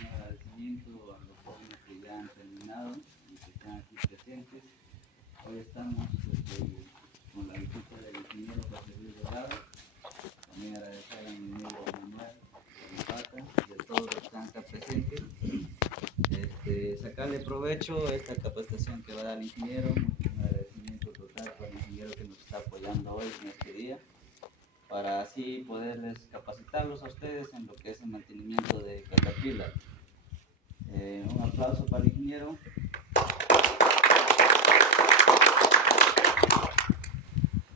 un agradecimiento a los jóvenes que ya han terminado y que están aquí presentes. Hoy estamos con la visita del ingeniero José Luis Dorado. También agradecer a mi amigo Manuel Zapata y a todos los que están acá presentes. Sacarle provecho a esta capacitación que va a dar el ingeniero. Un agradecimiento total para el ingeniero que nos está apoyando hoy en este día, para así poderles capacitarlos a ustedes en lo que es el mantenimiento de Caterpillar. Un aplauso para el ingeniero.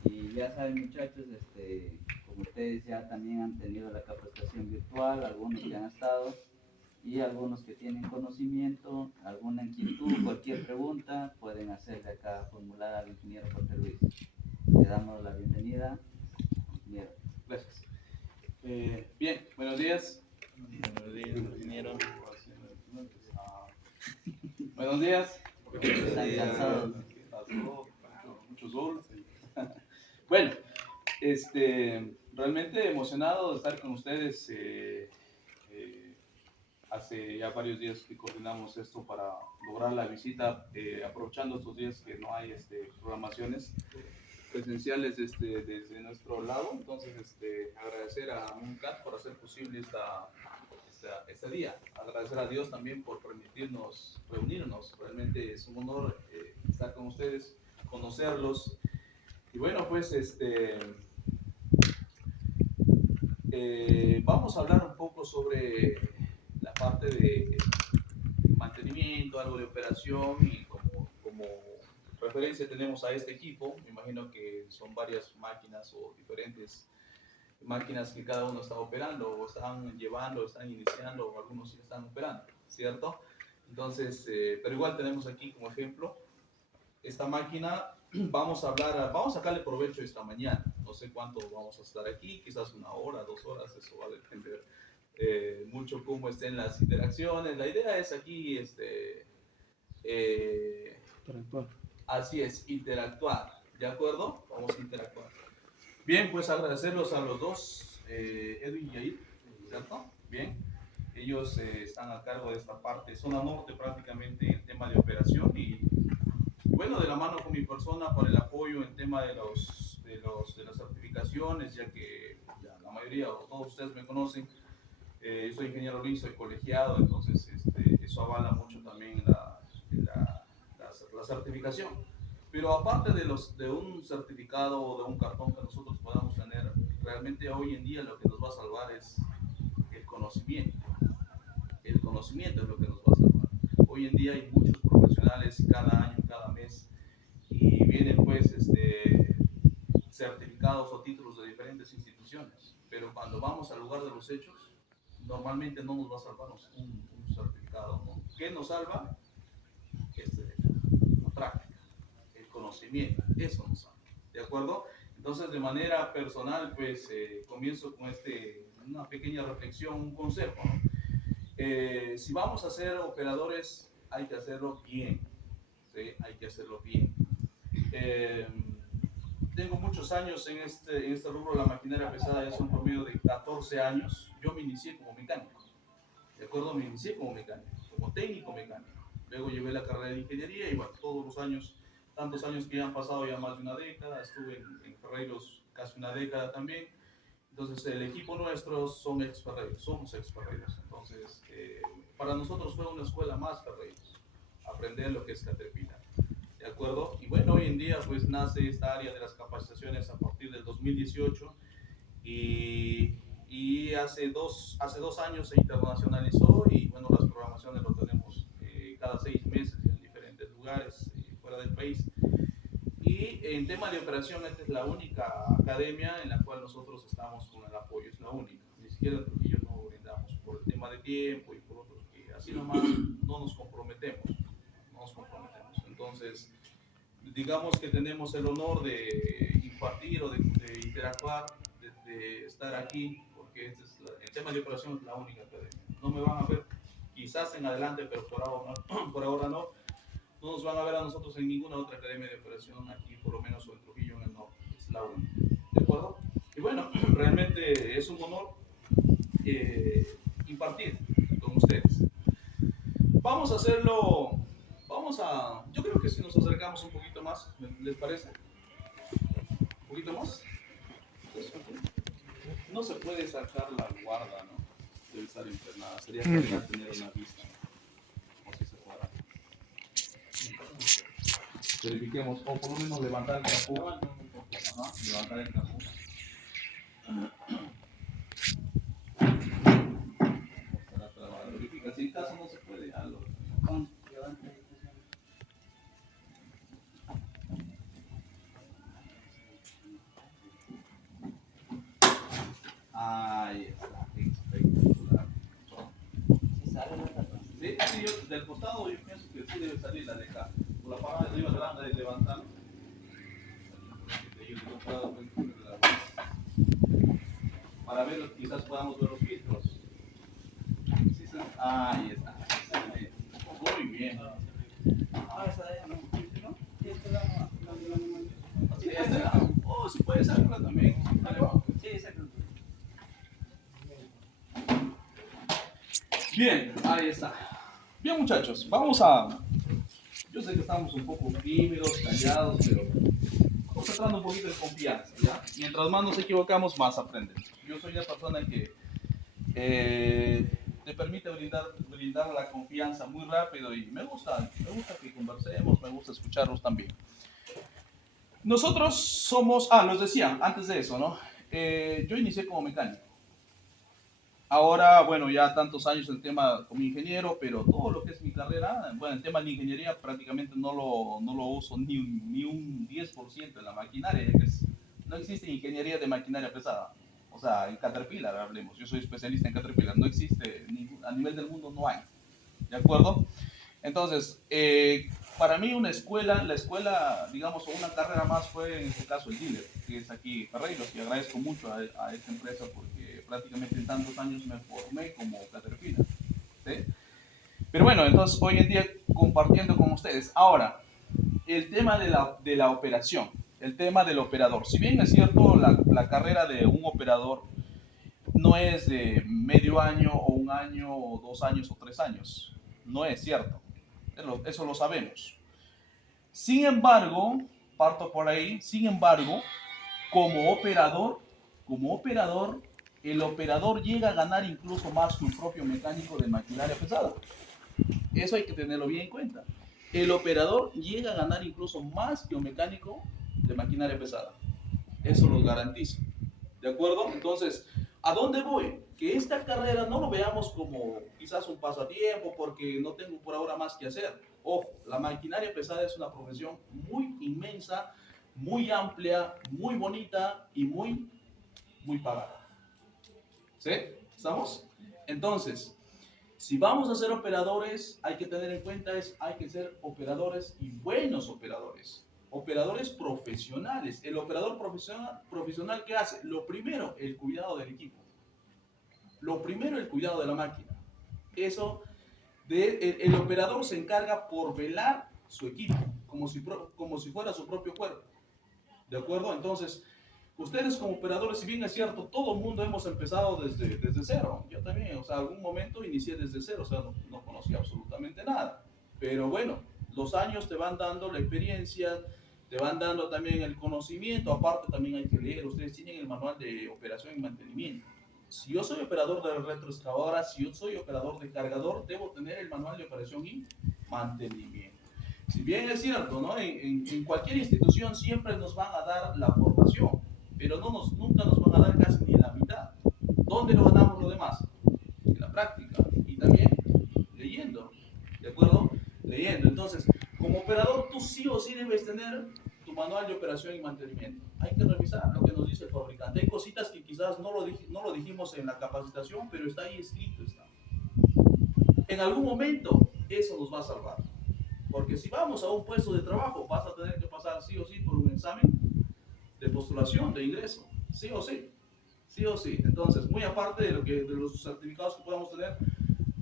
Y ya saben, muchachos, como ustedes ya también han tenido la capacitación virtual, algunos que han estado y algunos que tienen conocimiento, alguna inquietud, cualquier pregunta, pueden hacerle acá, formular al ingeniero José Luis. Le damos la bienvenida, ingeniero. Gracias. Bien, buenos días. Buenos días, ingeniero. Buenos días. Están cansados. Mucho sol. Bueno, realmente emocionado de estar con ustedes. Hace ya varios días que coordinamos esto para lograr la visita, aprovechando estos días que no hay programaciones presenciales desde nuestro lado. Entonces, agradecer a MUNCAT por hacer posible este día. Agradecer a Dios también por permitirnos reunirnos. Realmente es un honor estar con ustedes, conocerlos. Y bueno, pues vamos a hablar un poco sobre la parte de mantenimiento, algo de operación, y como referencia tenemos a este equipo. Me imagino que son varias máquinas o diferentes máquinas que cada uno está operando o están llevando, están iniciando, o algunos sí están operando, ¿cierto? Entonces, pero igual tenemos aquí como ejemplo esta máquina. Vamos a sacarle provecho esta mañana. No sé cuánto vamos a estar aquí, quizás 1 hora, 2 horas, eso va a depender mucho cómo estén las interacciones. La idea es aquí, interactuar. Así es, interactuar, ¿de acuerdo? Vamos a interactuar. Bien, pues agradecerlos a los dos, Edwin y Yair, ¿cierto? Bien, ellos están a cargo de esta parte, zona norte prácticamente en tema de operación, y bueno, de la mano con mi persona para el apoyo en tema de las certificaciones, ya que ya la mayoría o todos ustedes me conocen. Soy ingeniero Luis, soy colegiado, entonces eso avala mucho también la certificación. Pero aparte de un certificado o de un cartón que nosotros podamos tener, realmente hoy en día lo que nos va a salvar es el conocimiento. El conocimiento es lo que nos va a salvar. Hoy en día hay muchos profesionales cada año, cada mes, y vienen pues certificados o títulos de diferentes instituciones. Pero cuando vamos al lugar de los hechos, normalmente no nos va a salvar un certificado, ¿no? ¿Qué nos salva? La práctica, el conocimiento, eso nos salva, ¿de acuerdo? Entonces, de manera personal, pues comienzo con una pequeña reflexión, un consejo, ¿no? Si vamos a ser operadores, hay que hacerlo bien, ¿sí? Hay que hacerlo bien. Tengo muchos años en este rubro, la maquinaria pesada, es un promedio de 14 años. Yo me inicié como mecánico, ¿de acuerdo? Me inicié como mecánico, como técnico mecánico. Luego llevé la carrera de ingeniería y bueno, todos los años, tantos años que ya han pasado, ya más de una década, estuve en Ferreiros casi una década también. Entonces el equipo nuestro son ex-Ferreiros, somos ex-Ferreiros. Entonces para nosotros fue una escuela más Ferreiros, aprender lo que es Caterpillar. ¿De acuerdo? Y bueno, hoy en día pues nace esta área de las capacitaciones a partir del 2018, y hace dos años se internacionalizó, y bueno, las programaciones lo tenemos cada 6 meses en diferentes lugares fuera del país. Y en tema de operación, esta es la única academia en la cual nosotros estamos con el apoyo, es la única. Ni siquiera en Trujillo no brindamos por el tema de tiempo y por otros que así nomás no nos comprometemos. Entonces, digamos que tenemos el honor de impartir o de interactuar, de estar aquí, porque el tema de operación es la única academia. No me van a ver quizás en adelante, pero por ahora no, por ahora no. No nos van a ver a nosotros en ninguna otra academia de operación aquí, por lo menos, o en Trujillo, en el norte. Es la única. ¿De acuerdo? Y bueno, realmente es un honor impartir con ustedes. Vamos a hacerlo, yo creo que si nos acercamos un poquito más, ¿les parece? ¿Un poquito más? No se puede sacar la guarda, ¿no? Debe estar internada, sería genial tener una vista, ¿no? O si se podrá. Verifiquemos, o por lo menos levantar el capó. Ajá, levantar el capó. Verifica, si en caso no se puede, hazlo. Ahí está, espectacular. Si sale la tapa. Sí, sí, del costado yo pienso que sí debe salir la de acá. Por la parte de arriba grande de levantar. Para ver, quizás podamos ver los filtros. Sí, sí. Ahí está. Muy bien. Ah, esa de ella no. ¿No? Sí, esta es la Sí, oh, sí puede sacarla también. Sí, exacto. Bien, ahí está. Bien, muchachos, yo sé que estamos un poco tímidos, callados, pero vamos entrando un poquito de confianza, ¿ya? Mientras más nos equivocamos, más aprendemos. Yo soy la persona que te permite brindar la confianza muy rápido y me gusta que conversemos, me gusta escucharlos también. Nosotros somos, les decía, antes de eso, ¿no? Yo inicié como mecánico. Ahora, bueno, ya tantos años el tema como ingeniero, pero todo lo que es mi carrera, bueno, el tema de la ingeniería prácticamente no lo uso ni un 10% en la maquinaria, ya que no existe ingeniería de maquinaria pesada. O sea, en Caterpillar hablemos, yo soy especialista en Caterpillar, no existe, a nivel del mundo no hay, ¿de acuerdo? Entonces, para mí la escuela, digamos, o una carrera más fue en este caso el dealer, que es aquí Ferreiros, y agradezco mucho a esta empresa porque prácticamente en tantos años me formé como Caterpillar, ¿sí? Pero bueno, entonces hoy en día compartiendo con ustedes. Ahora, el tema de la operación, el tema del operador. Si bien es cierto, la carrera de un operador no es de medio año o un año o 2 años o 3 años, no es cierto. Eso lo sabemos. Sin embargo, parto por ahí, sin embargo, como operador, el operador llega a ganar incluso más que un propio mecánico de maquinaria pesada. Eso hay que tenerlo bien en cuenta. El operador llega a ganar incluso más que un mecánico de maquinaria pesada. Eso lo garantizo. ¿De acuerdo? Entonces, ¿a dónde voy? Que esta carrera no lo veamos como quizás un pasatiempo porque no tengo por ahora más que hacer. Ojo, la maquinaria pesada es una profesión muy inmensa, muy amplia, muy bonita y muy pagada. ¿Sí? ¿Estamos? Entonces, si vamos a ser operadores, hay que tener en cuenta hay que ser operadores y buenos operadores. Operadores profesionales. El operador profesional, ¿qué hace? Lo primero, el cuidado del equipo. Lo primero, el cuidado de la máquina. El operador se encarga por velar su equipo, como si fuera su propio cuerpo. ¿De acuerdo? Entonces, ustedes como operadores, si bien es cierto, todo el mundo hemos empezado desde cero. Yo también, o sea, algún momento inicié desde cero, o sea, no conocía absolutamente nada. Pero bueno, los años te van dando la experiencia, te van dando también el conocimiento, aparte también hay que leer, ustedes tienen el manual de operación y mantenimiento. Si yo soy operador de retroexcavadora, si yo soy operador de cargador, debo tener el manual de operación y mantenimiento. Si bien es cierto, ¿no? En cualquier institución siempre nos van a dar la formación, pero nunca nos van a dar casi ni la mitad. ¿Dónde lo ganamos lo demás? En la práctica y también leyendo, ¿de acuerdo? Leyendo. Entonces, como operador, tú sí o sí debes tener tu manual de operación y mantenimiento. Hay que revisar lo que nos dice el fabricante. Hay cositas que quizás no lo dijimos en la capacitación, pero está ahí escrito. Está. En algún momento, eso nos va a salvar. Porque si vamos a un puesto de trabajo, vas a tener que pasar sí o sí por un examen de postulación, de ingreso. Sí o sí. Sí o sí. Entonces, muy aparte de los certificados que podamos tener,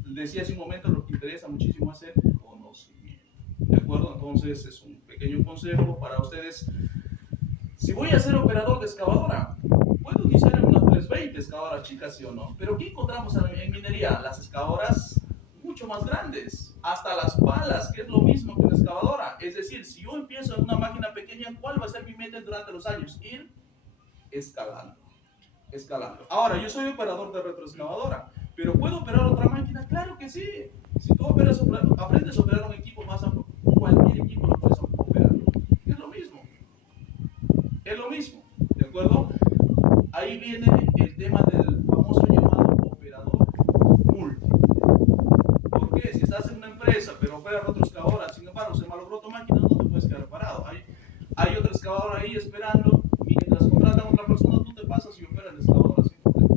decía hace un momento, lo que interesa muchísimo es el conocimiento. ¿De acuerdo? Entonces, es un pequeño consejo para ustedes. Si voy a ser operador de excavadora, puedo iniciar en una 320 excavadora chica, sí o no. Pero ¿qué encontramos en minería? Las excavadoras mucho más grandes, hasta las palas, que es lo mismo que una excavadora. Es decir, si yo empiezo en una máquina pequeña, ¿cuál va a ser mi meta durante los años? Ir escalando, escalando. Ahora, yo soy operador de retroexcavadora, pero ¿puedo operar otra máquina? Claro que sí. Si tú aprendes a operar un equipo, cualquier equipo lo puedes operar. Es lo mismo, es lo mismo, ¿de acuerdo? Ahí viene el tema del famoso llamado operador múltiple. ¿Por qué? Si estás en una empresa, pero operas retroexcavadora, sin embargo, se malogró tu máquina, no te puedes quedar parado. Hay otra excavadora ahí esperando, mientras contratan a otra persona, tú te pasas y operas la excavadora sin problema.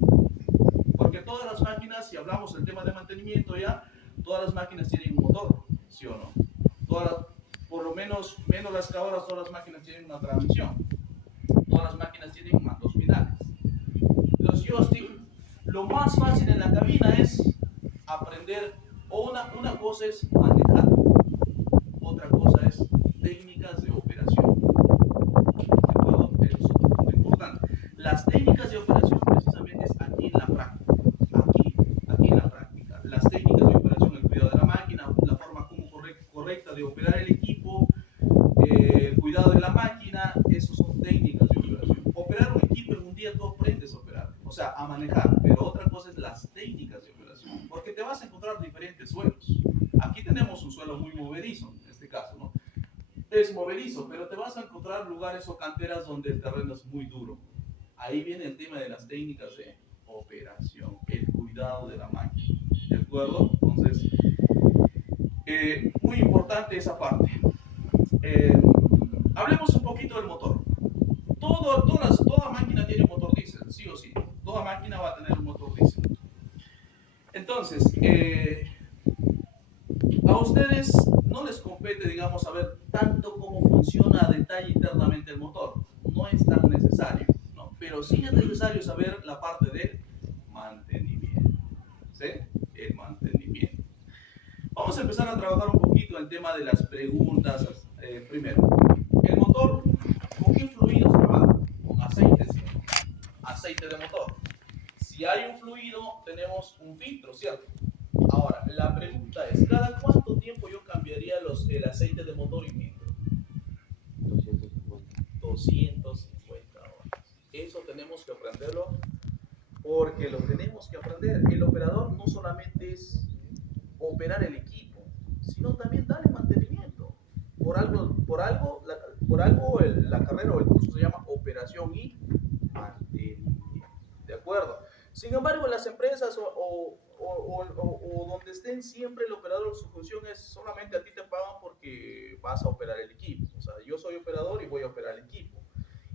Porque todas las máquinas, si hablamos del tema de mantenimiento ya, todas las máquinas tienen un motor, ¿sí o no? Por lo menos las excavadoras, todas las máquinas tienen una transmisión. Todas las máquinas tienen mandos finales. Los joystick, lo más fácil en la cabina es aprender, o una cosa es manejar, otra cosa es técnicas de operación. ¿De acuerdo? Eso es otro punto importante. Las técnicas de operación precisamente es aquí en la práctica. Aquí en la práctica. Las técnicas de operación, el cuidado de la máquina, la forma correcta de operar el equipo, el cuidado de la máquina, eso son técnicas de operación. Operar un equipo en un día tú aprendes a operar, o sea, a manejar, pero otra cosa es las técnicas de operación, porque te vas a encontrar diferentes suelos. Aquí tenemos un suelo muy movedizo, en este caso, ¿no? Es movedizo, pero te vas a encontrar lugares o canteras donde el terreno es muy duro. Ahí viene el tema de las técnicas de operación, el cuidado de la máquina, ¿de acuerdo? Entonces, muy importante esa parte. Hablemos un poquito del motor. Toda máquina tiene un motor diésel, sí o sí. Toda máquina va a tener un motor diésel. Entonces, a ustedes no les compete, digamos, saber tanto cómo funciona a detalle internamente el motor. No es tan necesario, ¿no? Pero sí es necesario saber la parte del mantenimiento. ¿Sí? El mantenimiento. Vamos a empezar a trabajar un poquito el tema de las preguntas. Primero, el motor, ¿con qué fluidos trabaja? Con aceite, ¿sí? Aceite de motor. Si hay un fluido, tenemos un filtro, ¿cierto? Ahora, la pregunta es, ¿cada cuánto tiempo yo cambiaría el aceite de motor y filtro? 250 horas. Eso tenemos que aprenderlo porque lo tenemos que aprender. El operador no solamente es operar el equipo, sino también darle mantenimiento. Por algo la carrera o el curso se llama operación y mantenimiento. ¿De acuerdo? Sin embargo, en las empresas o donde estén siempre el operador, su función es solamente a ti te pagan porque vas a operar el equipo. O sea, yo soy operador y voy a operar el equipo.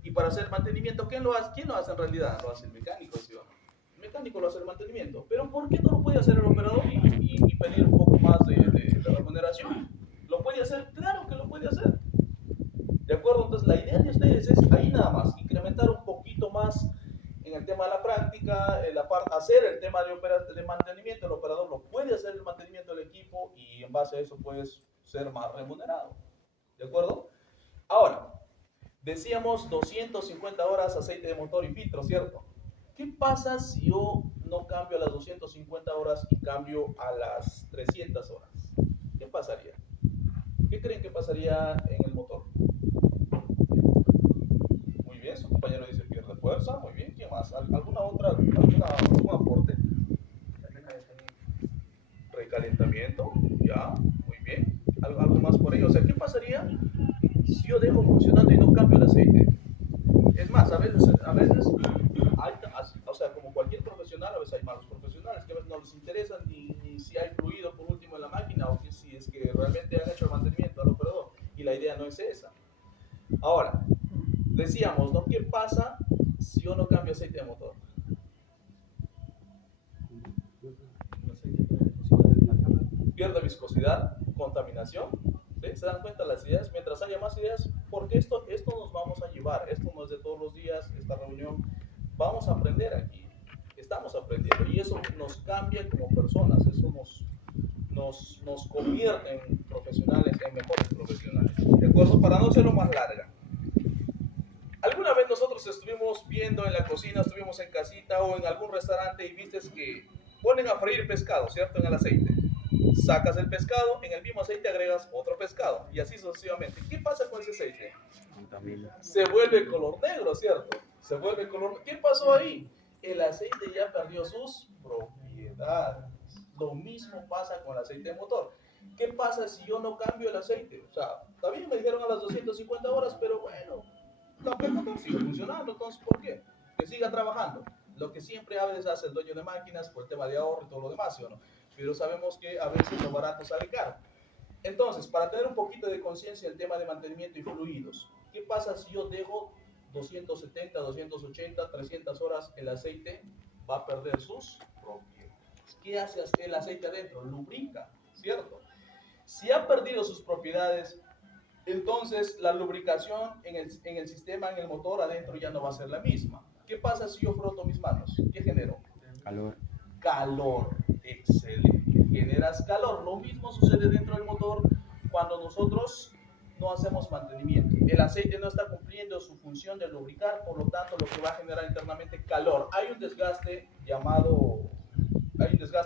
Y para hacer mantenimiento, ¿quién lo hace? ¿Quién lo hace en realidad? Lo hace el mecánico, ¿sí o no? El mecánico lo hace el mantenimiento. Pero ¿por qué no lo puede hacer el operador y pedir un poco más de remuneración? ¿Lo puede hacer? Claro que lo puede hacer. ¿De acuerdo? Entonces la idea de ustedes es ahí nada más, incrementar un poquito más en el tema de la práctica, hacer el tema de mantenimiento. El operador lo puede hacer el mantenimiento del equipo y en base a eso puedes ser más remunerado. ¿De acuerdo? Ahora, decíamos 250 horas aceite de motor y filtro, ¿cierto? ¿Qué pasa si yo no cambio a las 250 horas y cambio a las 300 horas? ¿Qué pasaría? ¿Qué creen que pasaría en el motor? Muy bien, su compañero dice pierde fuerza. Muy bien, ¿quién más? ¿Algún aporte? Recalentamiento, ya, muy bien. ¿Algo más por ello? O sea, ¿qué pasaría si yo dejo funcionando y no cambio el aceite? Es más, a veces hay, o sea, como cualquier profesional, a veces hay malos profesionales que a veces no les interesa ni si hay fluido por último en la máquina o que si es que realmente han hecho el mantenimiento al operador. Y la idea no es esa. Ahora, decíamos, ¿no? ¿Qué pasa si yo no cambio aceite de motor? Pierde viscosidad, contaminación. ¿Sí? ¿Se dan cuenta las ideas? Mientras haya más ideas, porque esto nos vamos a llevar. Esto no es de todos los días, esta reunión. Vamos a aprender aquí. Estamos aprendiendo y eso nos cambia como personas. Eso nos convierte en profesionales, en mejores profesionales. ¿De acuerdo? Para no hacerlo más larga. ¿Alguna vez nosotros estuvimos viendo en la cocina, estuvimos en casita o en algún restaurante y viste que ponen a freír pescado, ¿cierto? En el aceite. Sacas el pescado, en el mismo aceite agregas otro pescado y así sucesivamente. ¿Qué pasa con ese aceite? Se vuelve color negro, ¿cierto? Se vuelve color. ¿Qué pasó ahí? El aceite ya perdió sus propiedades. Lo mismo pasa con el aceite de motor. ¿Qué pasa si yo no cambio el aceite? O sea, también me dijeron a las 250 horas, pero bueno, el motor sigue funcionando, entonces, ¿por qué? Que siga trabajando. Lo que siempre a veces hace el dueño de máquinas por el tema de ahorro y todo lo demás, ¿sí o no? Pero sabemos que a veces lo barato sale caro. Entonces, para tener un poquito de conciencia el tema de mantenimiento y fluidos, ¿qué pasa si yo dejo 270, 280, 300 horas el aceite? Va a perder sus propiedades. ¿Qué hace el aceite adentro? Lubrica, ¿cierto? Si ha perdido sus propiedades, entonces la lubricación en el sistema, en el motor adentro ya no va a ser la misma. ¿Qué pasa si yo froto mis manos? ¿Qué genero? Calor. Calor. Excelente. Generas calor. Lo mismo sucede dentro del motor cuando nosotros no hacemos mantenimiento. El aceite no está cumpliendo su función de lubricar, por lo tanto lo que va a generar internamente calor. Hay un desgaste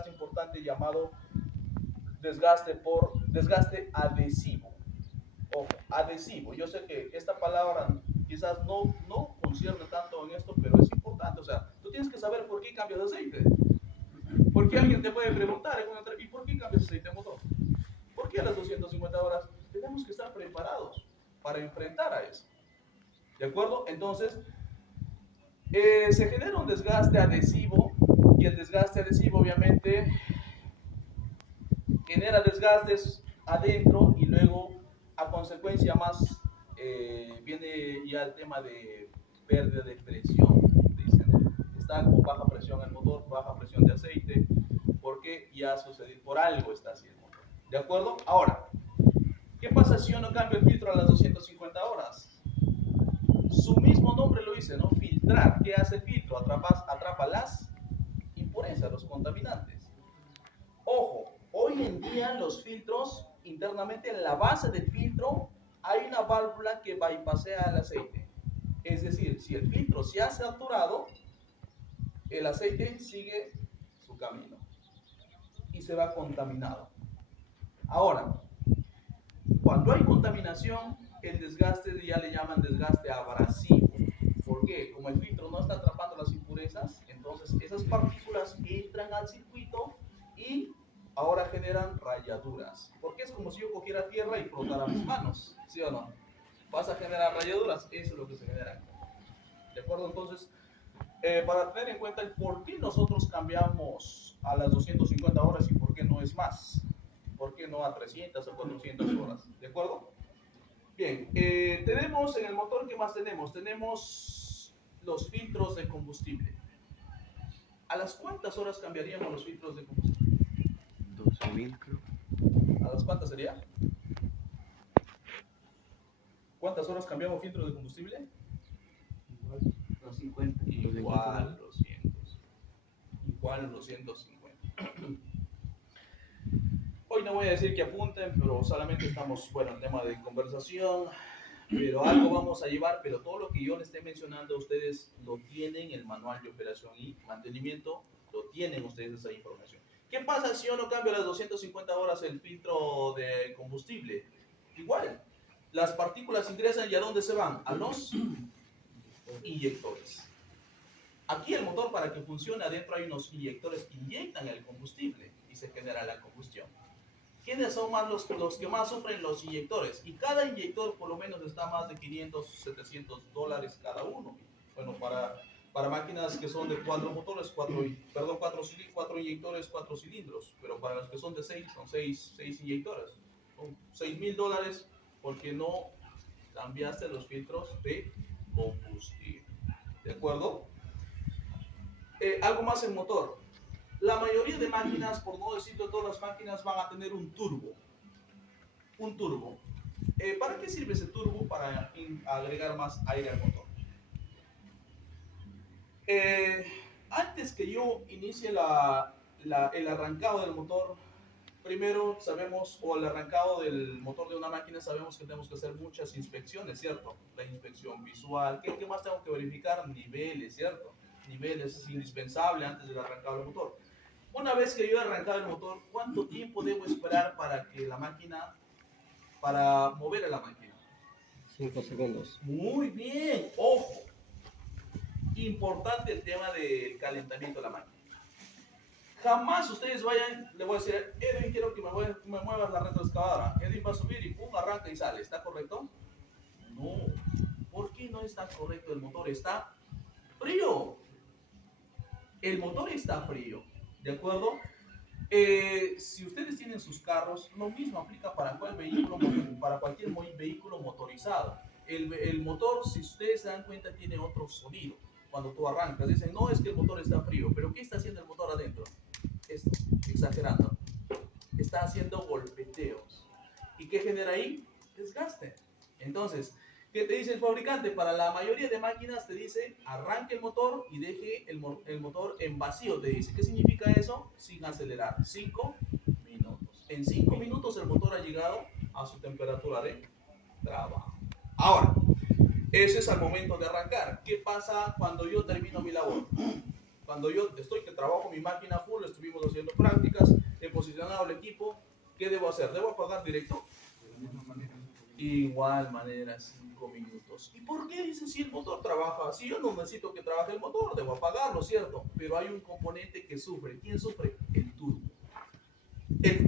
importante llamado desgaste adhesivo. Ojo, adhesivo. Yo sé que esta palabra quizás no concierne tanto en esto, pero es importante. O sea, tú tienes que saber por qué cambias de aceite. Porque alguien te puede preguntar, ¿y por qué cambias aceite de motor? ¿Por qué a las 250 horas? Tenemos que estar preparados para enfrentar a eso. ¿De acuerdo? Entonces, se genera un desgaste adhesivo y el desgaste adhesivo obviamente genera desgastes adentro y luego a consecuencia más viene ya el tema de pérdida de presión. Dicen, está con baja presión el motor, baja presión de aceite, porque ya sucedió, por algo está así el motor. ¿De acuerdo? Ahora, ¿qué pasa si yo no cambio el filtro a las 250 horas? Su mismo nombre lo dice, ¿no? Filtrar. ¿Qué hace el filtro? Atrapa las impurezas, los contaminantes. Ojo, hoy en día los filtros, internamente en la base del filtro, hay una válvula que bypassea el aceite. Es decir, si el filtro se ha saturado, el aceite sigue su camino y se va contaminado. Ahora, cuando hay contaminación, el desgaste ya le llaman desgaste abrasivo. ¿Por qué? Como el filtro no está atrapando las impurezas, entonces esas partículas entran al circuito y ahora generan rayaduras. Porque es como si yo cogiera tierra y frotara mis manos, ¿sí o no? Vas a generar rayaduras, eso es lo que se genera. ¿De acuerdo? Entonces, para tener en cuenta el por qué nosotros cambiamos a las 250 horas y por qué no es más. ¿Por qué no a 300 o 400 horas? ¿De acuerdo? Bien, tenemos en el motor, ¿qué más tenemos? Tenemos los filtros de combustible. ¿A las cuántas horas cambiaríamos los filtros de combustible? 12.000, creo. ¿A las cuántas sería? ¿Cuántas horas cambiamos filtros de combustible? Los 50. Igual los 200. Igual los 150. Hoy no voy a decir que apunten, pero solamente estamos, bueno, en tema de conversación, pero algo vamos a llevar, pero todo lo que yo les esté mencionando, ustedes lo tienen, el manual de operación y mantenimiento, lo tienen ustedes esa información. ¿Qué pasa si yo no cambio a las 250 horas el filtro de combustible? Igual, las partículas ingresan y ¿a dónde se van? A los inyectores. Aquí el motor, para que funcione, adentro hay unos inyectores que inyectan el combustible y se genera la combustión. ¿Quiénes son más los que más sufren? Los inyectores. Y cada inyector por lo menos está más de 500, 700 dólares cada uno. Bueno, para máquinas que son de 4 motores, 4 inyectores, 4 cilindros. Pero para los que son de 6, son 6 inyectores. Son $6,000 porque no cambiaste los filtros de combustible. ¿De acuerdo? Algo más en motor. La mayoría de máquinas, por no decirlo todas las máquinas, van a tener un turbo. Un turbo. ¿Para qué sirve ese turbo? Para agregar más aire al motor. Antes que yo inicie el arrancado del motor, primero sabemos, o el arrancado del motor de una máquina, sabemos que tenemos que hacer muchas inspecciones, ¿cierto? La inspección visual. ¿Qué más tengo que verificar? Niveles, ¿cierto? Niveles es indispensable antes del arrancado del motor. Una vez que yo he arrancado el motor, ¿cuánto tiempo debo esperar para que la máquina, para mover a la máquina? 5 segundos. Muy bien, ojo. Importante el tema del calentamiento de la máquina. Jamás ustedes vayan, le voy a decir, Edwin, quiero que me muevas la retroexcavadora. Edwin va a subir y pum, arranca y sale. ¿Está correcto? No. ¿Por qué no está correcto? El motor está frío. El motor está frío. ¿De acuerdo? Si ustedes tienen sus carros, lo mismo aplica para cualquier vehículo motorizado. El motor, si ustedes se dan cuenta, tiene otro sonido. Cuando tú arrancas, dicen, no, es que el motor está frío. ¿Pero qué está haciendo el motor adentro? Esto, exagerando. Está haciendo golpeteos. ¿Y qué genera ahí? Desgaste. Entonces, ¿qué te dice el fabricante? Para la mayoría de máquinas te dice, arranque el motor y deje el motor en vacío. Te dice, ¿qué significa eso? Sin acelerar. 5 minutos. En 5 minutos el motor ha llegado a su temperatura de trabajo. Ahora, ese es al momento de arrancar. ¿Qué pasa cuando yo termino mi labor? Cuando yo que trabajo mi máquina full, estuvimos haciendo prácticas, he posicionado el equipo, ¿qué debo hacer? ¿Debo apagar directo? Igual manera, 5 minutos. ¿Y por qué dice si el motor trabaja? Si yo no necesito que trabaje el motor, debo apagarlo, ¿cierto? Pero hay un componente que sufre. ¿Quién sufre? El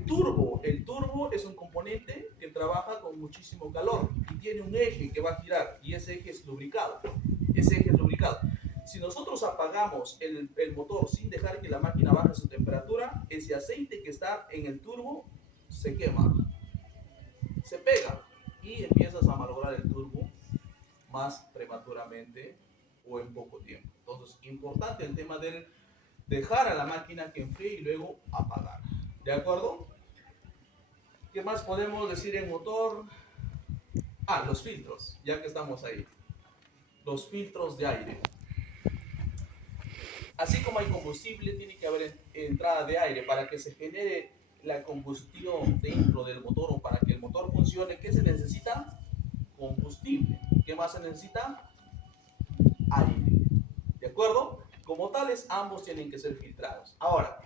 turbo. El turbo es un componente que trabaja con muchísimo calor y tiene un eje que va a girar y ese eje es lubricado. Ese eje es lubricado. Si nosotros apagamos el motor sin dejar que la máquina baje su temperatura, ese aceite que está en el turbo se quema, se pega y empiezas a malograr el turbo más prematuramente o en poco tiempo. Entonces, importante el tema de dejar a la máquina que enfríe y luego apagar. ¿De acuerdo? ¿Qué más podemos decir en motor? Los filtros, ya que estamos ahí. Los filtros de aire. Así como hay combustible, tiene que haber entrada de aire para que se genere la combustión dentro del motor o para que el motor funcione. ¿Qué se necesita? Combustible. ¿Qué más se necesita? Aire. ¿De acuerdo? Como tales, ambos tienen que ser filtrados. Ahora,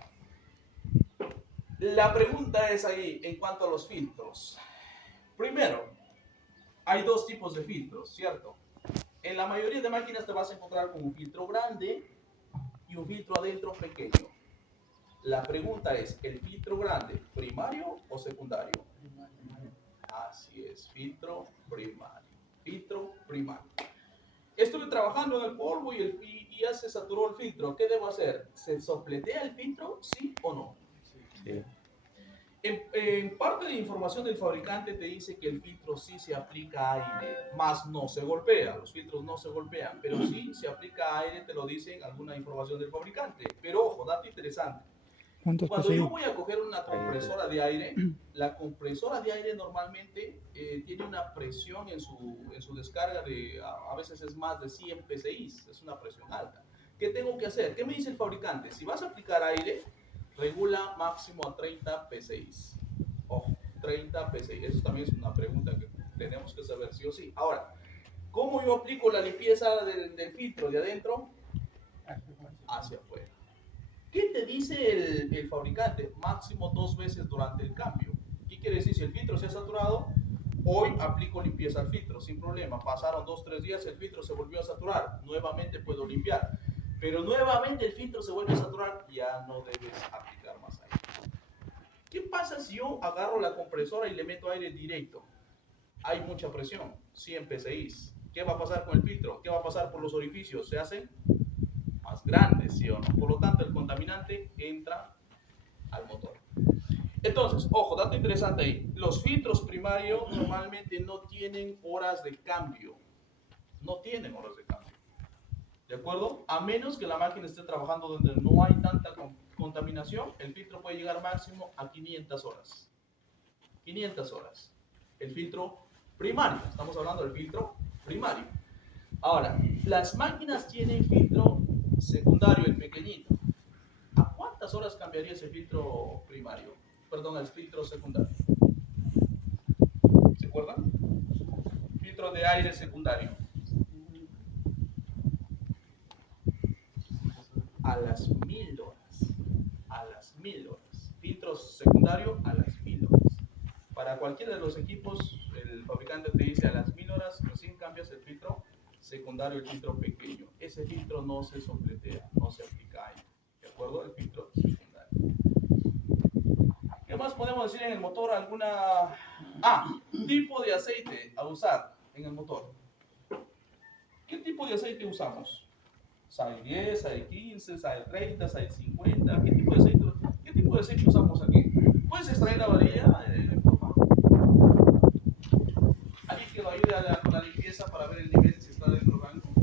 la pregunta es ahí en cuanto a los filtros. Primero, hay dos tipos de filtros, ¿cierto? En la mayoría de máquinas te vas a encontrar con un filtro grande y un filtro adentro pequeño. La pregunta es, ¿el filtro grande primario o secundario? Así es, filtro primario. Filtro primario. Estuve trabajando en el polvo y ya se saturó el filtro. ¿Qué debo hacer? ¿Se sopletea el filtro? ¿Sí o no? Sí. En parte de información del fabricante te dice que el filtro sí se aplica aire, más no se golpea. Los filtros no se golpean, pero sí se aplica aire, te lo dicen alguna información del fabricante. Pero ojo, dato interesante. Cuando yo voy a coger una compresora de aire, la compresora de aire normalmente tiene una presión en su descarga de, a veces es más de 100 psi, es una presión alta. ¿Qué tengo que hacer? ¿Qué me dice el fabricante? Si vas a aplicar aire, regula máximo a 30 psi. Ojo, 30 psi. Eso también es una pregunta que tenemos que saber sí o sí. Ahora, ¿cómo yo aplico la limpieza del filtro de adentro? Hacia afuera. ¿Qué te dice el fabricante? Máximo 2 veces durante el cambio. ¿Qué quiere decir? Si el filtro se ha saturado, hoy aplico limpieza al filtro sin problema. Pasaron 2-3 días, el filtro se volvió a saturar. Nuevamente puedo limpiar. Pero nuevamente el filtro se vuelve a saturar, ya no debes aplicar más aire. ¿Qué pasa si yo agarro la compresora y le meto aire directo? Hay mucha presión, 100 psi. ¿Qué va a pasar con el filtro? ¿Qué va a pasar por los orificios? Se hacen más grandes, ¿sí o no? Por lo tanto, el contaminante entra al motor. Entonces, ojo, dato interesante ahí. Los filtros primarios normalmente no tienen horas de cambio. No tienen horas de cambio. ¿De acuerdo? A menos que la máquina esté trabajando donde no hay tanta contaminación, el filtro puede llegar máximo a 500 horas. 500 horas. El filtro primario. Estamos hablando del filtro primario. Ahora, las máquinas tienen filtro secundario, el pequeñito. ¿A cuántas horas cambiaría ese filtro primario? Perdón, el filtro secundario. ¿Se acuerdan? Filtro de aire secundario. A las 1000 horas. A las 1000 horas. Filtro secundario a las 1000 horas. Para cualquiera de los equipos, el fabricante te dice a las 1000 horas, recién cambias el filtro secundario, el filtro pequeño. Ese filtro no se sopletea, no se aplica ahí. ¿De acuerdo? El filtro secundario. ¿Qué más podemos decir en el motor? Tipo de aceite a usar en el motor. ¿Qué tipo de aceite usamos? SAE 10, SAE 15, SAE 30, SAE 50. ¿Qué tipo de aceite usamos aquí? ¿Puedes extraer la varilla, por favor? Alguien que lo ayude con la limpieza para ver el nivel si está dentro del rango.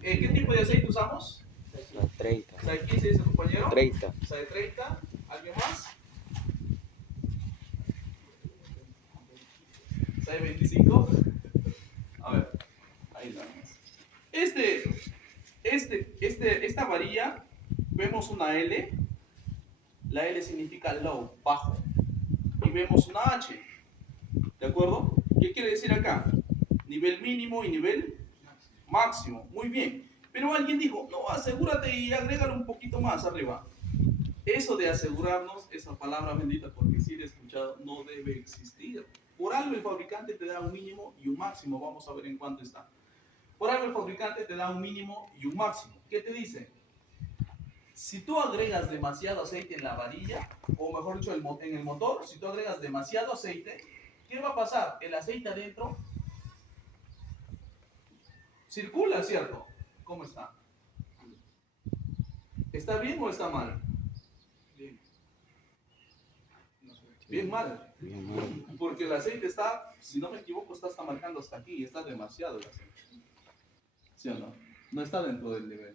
¿Qué tipo de aceite usamos? La 30. SAE 15, dice el compañero. 30. SAE 30. ¿Alguien más? SAE 25. A ver, ahí nada más. Esta varilla, vemos una L. La L significa low, bajo. Y vemos una H. ¿De acuerdo? ¿Qué quiere decir acá? Nivel mínimo y nivel máximo. Muy bien. Pero alguien dijo, no, asegúrate y agrégalo un poquito más arriba. Eso de asegurarnos, esa palabra bendita, porque sí la he escuchado, no debe existir. Por algo el fabricante te da un mínimo y un máximo. Vamos a ver en cuánto está. Por algo el fabricante te da un mínimo y un máximo. ¿Qué te dice? Si tú agregas demasiado aceite en la varilla, o mejor dicho, en el motor, si tú agregas demasiado aceite, ¿qué va a pasar? El aceite adentro circula, ¿cierto? ¿Cómo está? ¿Está bien o está mal? Bien. Bien mal. Bien mal. Porque el aceite está, si no me equivoco, está marcando hasta aquí. Está demasiado el aceite. ¿Sí o no? No está dentro del nivel.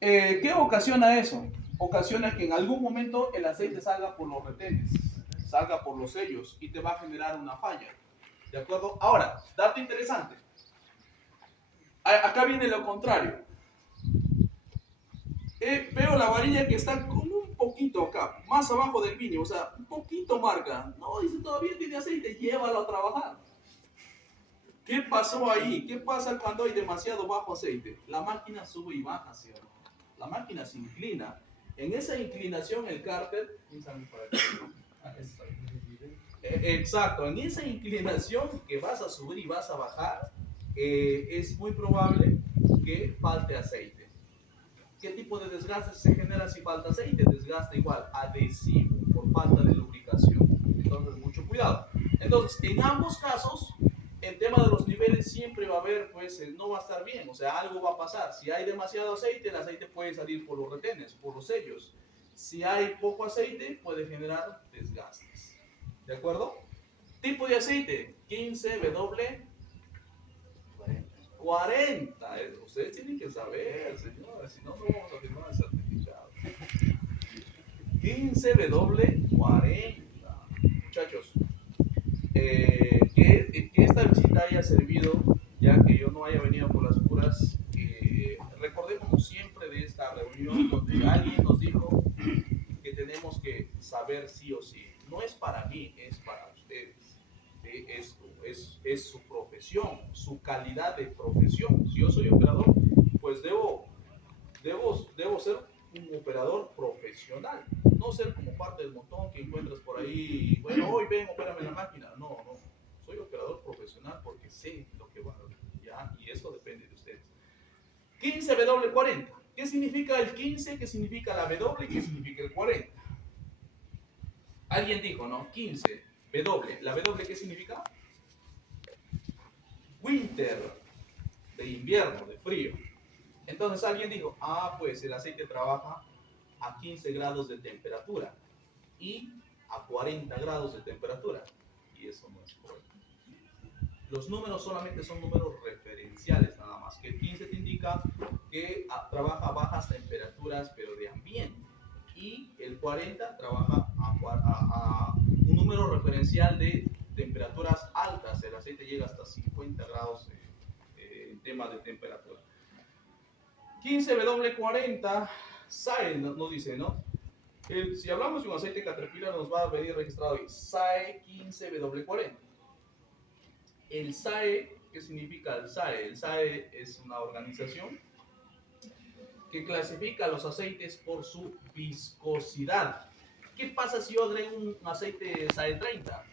¿Qué ocasiona eso? Ocasiona que en algún momento el aceite salga por los retenes, salga por los sellos y te va a generar una falla. ¿De acuerdo? Ahora, dato interesante. Acá viene lo contrario. Veo la varilla que está con un poquito acá, más abajo del mínimo, o sea, un poquito marca. No, dice, todavía tiene aceite, llévalo a trabajar. ¿Qué pasó ahí? ¿Qué pasa cuando hay demasiado bajo aceite? La máquina sube y baja, ¿cierto? La máquina se inclina. En esa inclinación el cárter... Exacto, en esa inclinación que vas a subir y vas a bajar, es muy probable que falte aceite. ¿Qué tipo de desgaste se genera si falta aceite? Desgaste igual, adhesivo, por falta de lubricación. Entonces, mucho cuidado. Entonces, en ambos casos, el tema de los niveles siempre va a haber, pues, no va a estar bien. O sea, algo va a pasar. Si hay demasiado aceite, el aceite puede salir por los retenes, por los sellos. Si hay poco aceite, puede generar desgastes. ¿De acuerdo? Tipo de aceite, 15W 40. Ustedes tienen que saber, señores, si no, no vamos a firmar el certificado. 15W40. Muchachos, que esta visita haya servido, ya que yo no haya venido por las puras. Recordemos siempre de esta reunión donde alguien nos dijo que tenemos que saber sí o sí. No es para mí, es para ustedes. Es su profesión, su calidad de profesión. Si yo soy operador, pues debo ser un operador profesional, no ser como parte del montón que encuentras por ahí. Bueno, hoy ven, opérame la máquina. No, no. Soy operador profesional porque sé lo que va, ¿ya? Y eso depende de ustedes. 15W40. ¿Qué significa el 15? ¿Qué significa la W? ¿Qué significa el 40? Alguien dijo, ¿no? 15W. ¿La W qué significa? Winter, de invierno, de frío. Entonces alguien dijo, pues el aceite trabaja a 15 grados de temperatura y a 40 grados de temperatura. Y eso no es correcto. Los números solamente son números referenciales nada más. Que el 15 te indica que trabaja a bajas temperaturas, pero de ambiente. Y el 40 trabaja a un número referencial de temperaturas altas. El aceite llega hasta 50 grados en tema de temperatura. 15W40 SAE nos dice, ¿no? Si hablamos de un aceite Caterpillar nos va a venir registrado ahí, SAE 15W40. El SAE, ¿qué significa el SAE? El SAE es una organización que clasifica los aceites por su viscosidad. ¿Qué pasa si yo agrego un aceite SAE 30?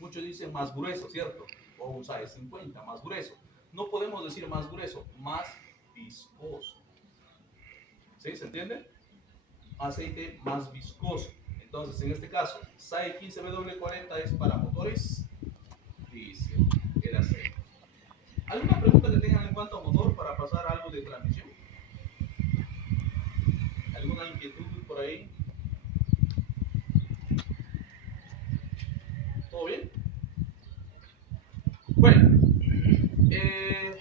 Muchos dicen más grueso, ¿cierto? O un SAE 50, más grueso. No podemos decir más grueso, más viscoso. ¿Sí? ¿Se entiende? Aceite más viscoso. Entonces, en este caso, SAE 15W40 es para motores diésel, el aceite. ¿Alguna pregunta que tengan en cuanto a motor para pasar algo de transmisión? ¿Alguna inquietud por ahí? ¿Todo bien? Bueno, eh,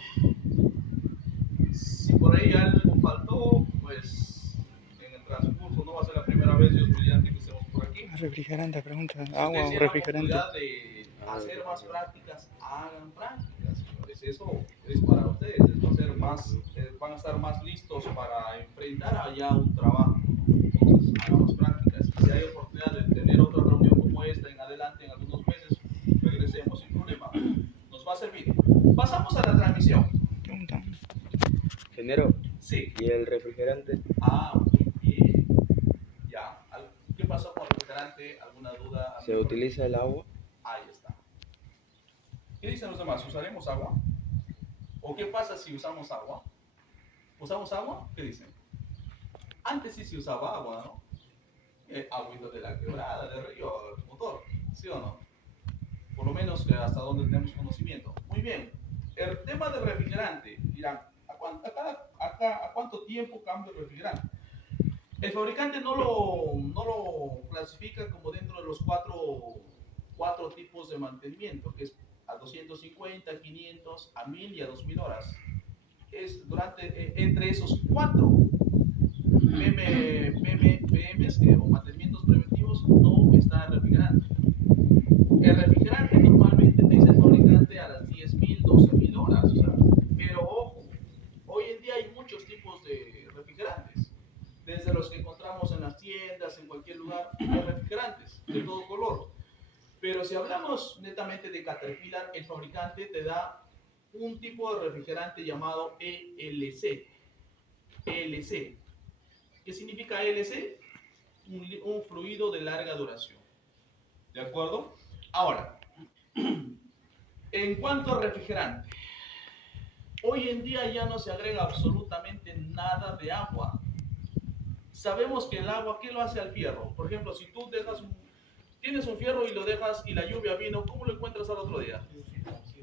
si por ahí algo faltó, pues en el transcurso no va a ser la primera vez, Dios mediante, que estemos por aquí. Refrigerante, pregunta. Si ¿Agua ustedes o tienen la refrigerante? oportunidad de hacer más prácticas, hagan prácticas, señores. Eso es para ustedes. Van a estar más listos para enfrentar allá un trabajo. Entonces, hagamos prácticas. Y si hay oportunidad de tener otra reunión como esta en adelante, en algunos meses, regresemos sin problema. Nos va a servir. Pasamos a la transmisión. Pregunta. Ingeniero, Sí. ¿y el refrigerante? Ah, muy bien. Ya. ¿Qué pasó con el refrigerante? ¿Alguna duda? ¿Se utiliza el agua? Ahí está. ¿Qué dicen los demás? ¿Usaremos agua? ¿O qué pasa si usamos agua? ¿Usamos agua? ¿Qué dicen? Antes sí se usaba agua, ¿no? Agüita de la quebrada, del río, del motor, ¿sí o no? Por lo menos hasta donde tenemos conocimiento. Muy bien. El tema del refrigerante, dirán, ¿a cuánto tiempo cambia el refrigerante? El fabricante no lo clasifica como dentro de los cuatro tipos de mantenimiento, que es a 250, 500, a 1000 y a 2000 horas. Es entre esos cuatro PMs o mantenimientos preventivos no está el refrigerante. El refrigerante normalmente te dice el fabricante a las 10.000, 12.000 horas. O sea, pero ojo, hoy en día hay muchos tipos de refrigerantes. Desde los que encontramos en las tiendas, en cualquier lugar, hay refrigerantes de todo color. Pero si hablamos netamente de Caterpillar, el fabricante te da un tipo de refrigerante llamado ELC. ELC. ¿Qué significa ELC? Un fluido de larga duración. ¿De acuerdo? Ahora, en cuanto al refrigerante, hoy en día ya no se agrega absolutamente nada de agua. Sabemos que el agua, ¿qué lo hace al fierro? Por ejemplo, si tú tienes un fierro y lo dejas y la lluvia vino, ¿cómo lo encuentras al otro día?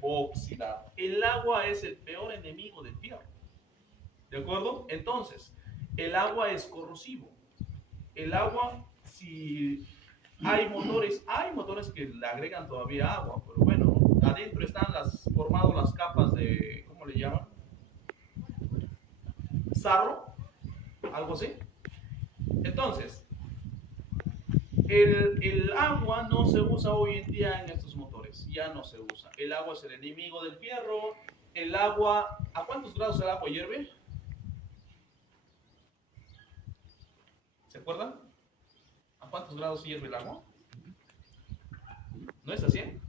Oxidado. El agua es el peor enemigo del fierro. ¿De acuerdo? Entonces, el agua es corrosivo. El agua, si hay motores que le agregan todavía agua, pero bueno, adentro están formadas las capas de, ¿cómo le llaman? Sarro, algo así. Entonces, el agua no se usa hoy en día en estos motores, ya no se usa. El agua es el enemigo del fierro. El agua, ¿a cuántos grados el agua hierve? ¿Se acuerdan? ¿A cuántos grados hierve el agua? ¿No es a 100?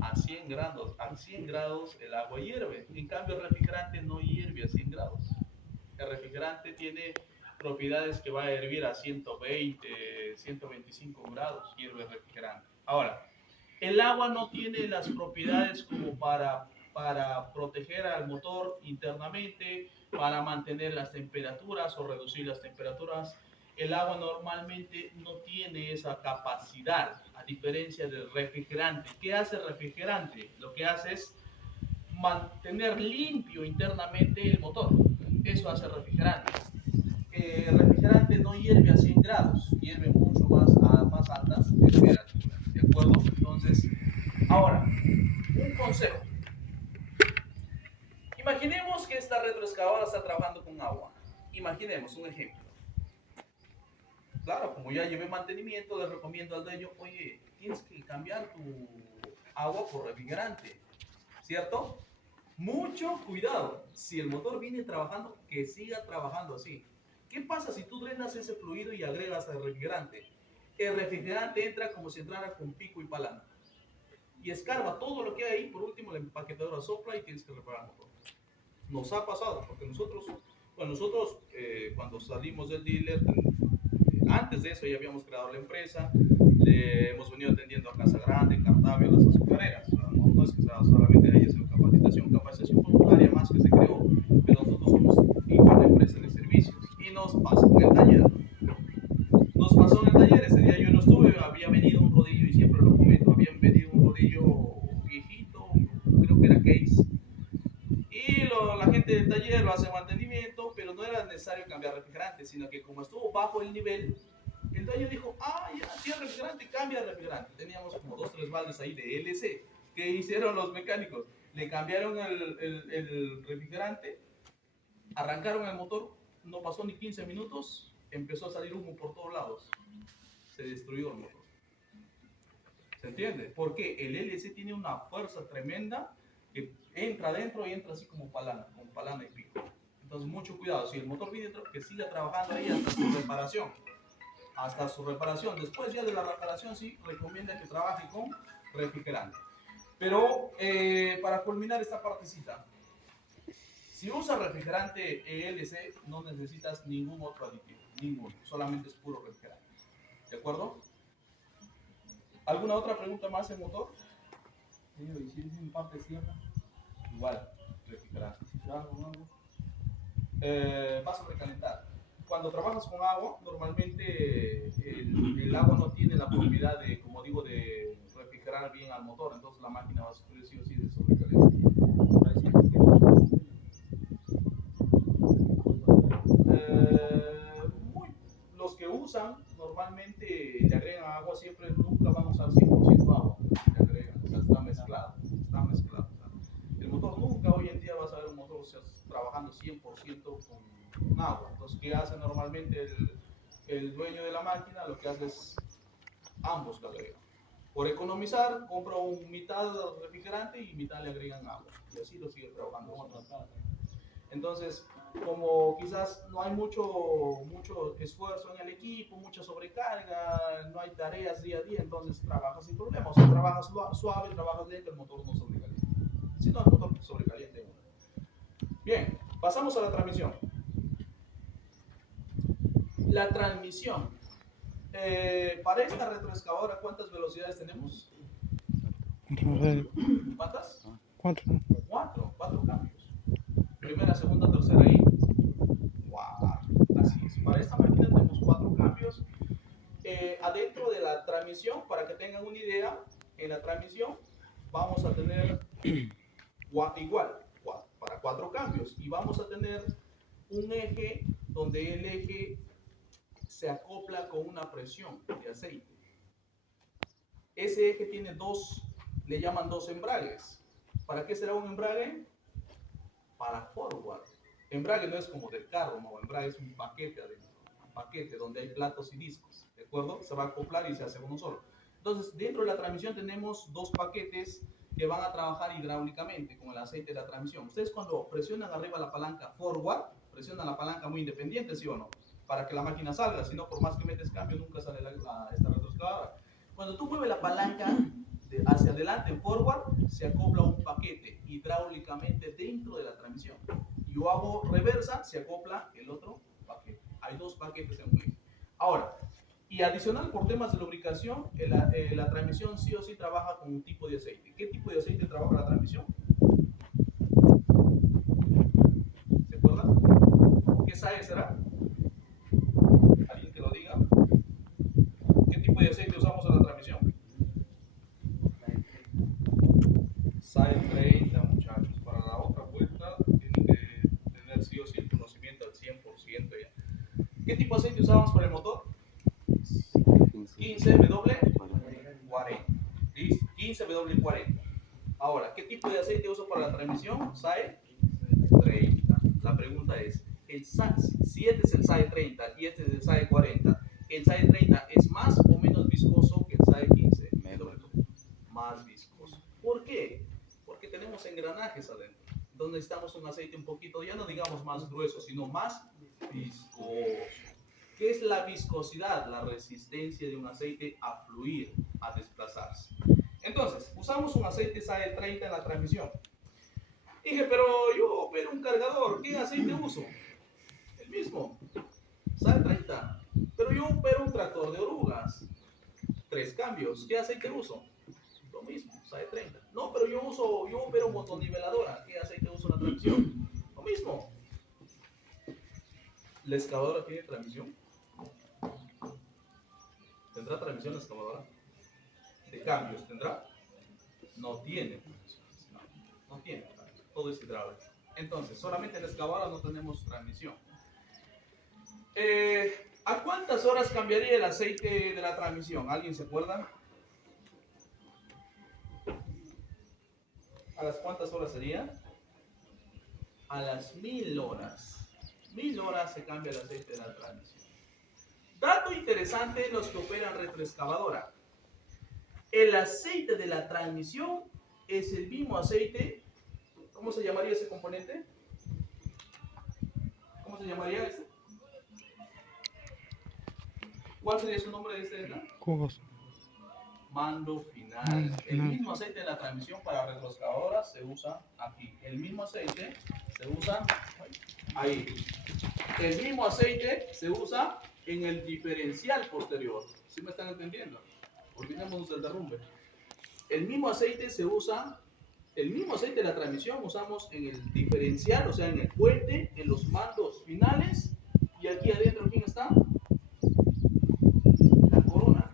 A 100 grados. A 100 grados el agua hierve. En cambio, el refrigerante no hierve a 100 grados. El refrigerante tiene propiedades que va a hervir a 120, 125 grados, hierve el refrigerante. Ahora, el agua no tiene las propiedades como para proteger al motor internamente, para mantener las temperaturas o reducir las temperaturas. El agua normalmente no tiene esa capacidad, a diferencia del refrigerante. ¿Qué hace el refrigerante? Lo que hace es mantener limpio internamente el motor. Eso hace el refrigerante. El refrigerante no hierve a 100 grados, hierve mucho más a más altas temperaturas. ¿De acuerdo? Entonces, ahora, un consejo. Imaginemos que esta retroexcavadora está trabajando con agua. Imaginemos un ejemplo. Claro, como ya llevé mantenimiento, le recomiendo al dueño, oye, tienes que cambiar tu agua por refrigerante, ¿cierto? Mucho cuidado. Si el motor viene trabajando, que siga trabajando así. ¿Qué pasa si tú drenas ese fluido y agregas el refrigerante? El refrigerante entra como si entrara con pico y palanca. Y escarba todo lo que hay. Por último, la empaquetadora sopla y tienes que reparar el motor. Nos ha pasado, porque nosotros, Bueno, nosotros cuando salimos del dealer, antes de eso ya habíamos creado la empresa, le hemos venido atendiendo a Casa Grande, Cartavio, las azucareras. O sea, no es que sea solamente haya sido capacitación. Capacitación fue un área más que se creó, pero nosotros somos igual la empresa de servicios. Y nos pasó en el taller. Nos pasó en el taller, ese día yo no estuve, había venido un rodillo, y siempre lo comento, habían venido un rodillo viejito, creo que era Case. Y la gente del taller lo hace mantenimiento, pero no era necesario cambiar refrigerante, sino que como estuvo bajo el nivel, el dueño dijo, ya, tiene refrigerante, cambia de refrigerante. Teníamos como 2 o 3 baldes ahí de LC. ¿Qué hicieron los mecánicos? Le cambiaron el refrigerante, arrancaron el motor, no pasó ni 15 minutos, empezó a salir humo por todos lados. Se destruyó el motor. ¿Se entiende? Porque el LC tiene una fuerza tremenda que entra adentro y entra así como palana y pico. Entonces, mucho cuidado. Si el motor viene dentro, que siga trabajando ahí hasta su reparación. Hasta su reparación. Después ya de la reparación, sí, recomienda que trabaje con refrigerante. Pero, para culminar esta partecita, si usas refrigerante ELC, no necesitas ningún otro aditivo. Ninguno. Solamente es puro refrigerante. ¿De acuerdo? ¿Alguna otra pregunta más en motor? Y si es en parte cierra, Igual, refrigerante. trabajo con agua. Va a sobrecalentar. Cuando trabajas con agua, normalmente el agua no tiene la propiedad de, como digo, de refrigerar bien al motor, entonces la máquina va a sufrir sí o sí de sobrecalentamiento. Los que usan normalmente le agregan agua, siempre nunca van a usar 100% agua, le agregan, o sea, está mezclado, está mezclado. O sea, el motor nunca hoy en día vas a ver un motor, o sea, trabajando 100% con agua. Entonces, ¿qué hace normalmente el dueño de la máquina? Lo que hace es ambos le agregan. Por economizar, compra un mitad refrigerante y mitad le agregan agua, y así lo sigue trabajando. Entonces, como quizás no hay mucho esfuerzo en el equipo, mucha sobrecarga, no hay tareas día a día, entonces trabajas sin problemas. O sea, trabajas suave, trabajas lento, el motor no sobrecalienta. Si no, el motor sobrecalienta. Bien, pasamos a la transmisión. La transmisión. Para esta retroexcavadora, ¿cuántas velocidades tenemos? ¿Cuántas? 4. 4 cambios. Primera, segunda, tercera y 4. Así es. Para esta máquina tenemos 4 cambios. Adentro de la transmisión, para que tengan una idea, en la transmisión vamos a tener para 4 cambios, y vamos a tener un eje donde el eje se acopla con una presión de aceite. Ese eje tiene le llaman 2 embragues. ¿Para qué será un embrague? Para forward. Embrague no es como del carro, no, embrague es un paquete adentro, un paquete donde hay platos y discos, ¿de acuerdo? Se va a acoplar y se hace uno solo. Entonces, dentro de la transmisión tenemos 2 paquetes que van a trabajar hidráulicamente con el aceite de la transmisión. Ustedes cuando presionan arriba la palanca forward, presionan la palanca muy independiente, ¿sí o no? Para que la máquina salga, si no, por más que metes cambio, nunca sale esta retroexcavadora. Cuando tú mueves la palanca hacia adelante en forward, se acopla un paquete hidráulicamente dentro de la transmisión. Yo hago reversa, se acopla el otro paquete. Hay 2 paquetes en un eje. Ahora, y adicional por temas de lubricación, la transmisión sí o sí trabaja con un tipo de aceite. ¿Qué tipo de aceite trabaja la transmisión? ¿Se acuerdan? ¿Qué SAE será? ¿Alguien que lo diga? ¿Qué tipo de aceite usamos en la transmisión? SAE 30, muchachos. Para la otra vuelta tienen que tener sí o sí el conocimiento al 100% ya. ¿Qué tipo de aceite usamos para el motor? 15W40. ¿Listo? 15W40. Ahora, ¿qué tipo de aceite uso para la transmisión? SAE 30. La pregunta es, si este es el SAE 30 y este es el SAE 40, ¿el SAE 30 es más o menos viscoso que el SAE 15? Más viscoso. ¿Por qué? Porque tenemos engranajes adentro. Entonces necesitamos un aceite un poquito, ya no digamos más grueso, sino más viscoso. ¿Qué es la viscosidad? La resistencia de un aceite a fluir, a desplazarse. Entonces, usamos un aceite SAE 30 en la transmisión. Dije, pero yo opero un cargador, ¿qué aceite uso? Mismo, sale 30. Pero yo opero un tractor de orugas. 3 cambios. ¿Qué aceite uso? Lo mismo, sale 30. No, pero yo opero motoniveladora. ¿Qué aceite uso en la transmisión? Lo mismo. ¿La excavadora tiene transmisión? ¿Tendrá transmisión la excavadora? ¿De cambios tendrá? No tiene. No tiene. Todo es hidráulico. Entonces, solamente en la excavadora no tenemos transmisión. ¿A cuántas horas cambiaría el aceite de la transmisión? ¿Alguien se acuerda? ¿A las cuántas horas sería? A las 1000 horas. 1000 horas se cambia el aceite de la transmisión. Dato interesante, los que operan retroexcavadora. El aceite de la transmisión es el mismo aceite. ¿Cómo se llamaría ese componente? ¿Cómo se llamaría este? ¿Cuál sería su nombre de este? Cubos. Mando final. El mismo aceite de la transmisión para retroexcavadoras se usa aquí. El mismo aceite se usa ahí. El mismo aceite se usa en el diferencial posterior. ¿Sí me están entendiendo? Olvidémonos del derrumbe. El mismo aceite se usa, el mismo aceite de la transmisión usamos en el diferencial, o sea, en el puente, en los mandos finales. Y aquí adentro, ¿quién está? La corona.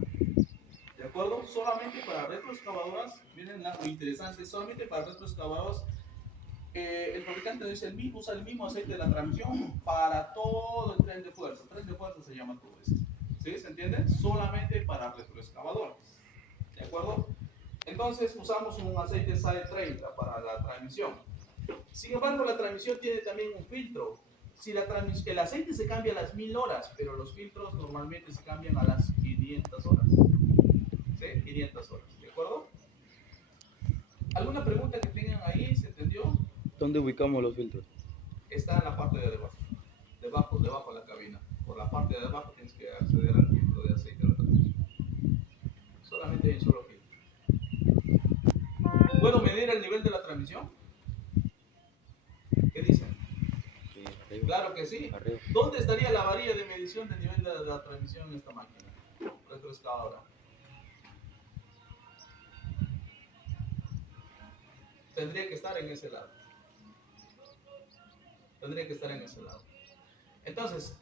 ¿De acuerdo? Solamente para retroexcavadoras, miren lo interesante, solamente para retroexcavadoras, el fabricante dice usa el mismo aceite de la transmisión para todo el tren de fuerza. Tren de fuerza se llama todo esto. ¿Sí? ¿Se entiende? Solamente para retroexcavadoras. ¿De acuerdo? Entonces usamos un aceite SAE 30 para la transmisión. Sin embargo, la transmisión tiene también un filtro. Si el aceite se cambia a las 1000 horas, pero los filtros normalmente se cambian a las 500 horas. ¿Sí? 500 horas. ¿De acuerdo? ¿Alguna pregunta que tengan ahí? ¿Se entendió? ¿Dónde ubicamos los filtros? Está en la parte de abajo. Debajo de la cabina. Por la parte de abajo tienes que acceder al filtro de aceite de la transmisión. Solamente hay un solo filtro. ¿Puedo medir el nivel de la transmisión? ¿Qué dicen? Sí, arriba. Claro que sí. Arriba. ¿Dónde estaría la varilla de medición del nivel de la transmisión en esta máquina? Retroexcavadora. Tendría que estar en ese lado. Tendría que estar en ese lado. Entonces,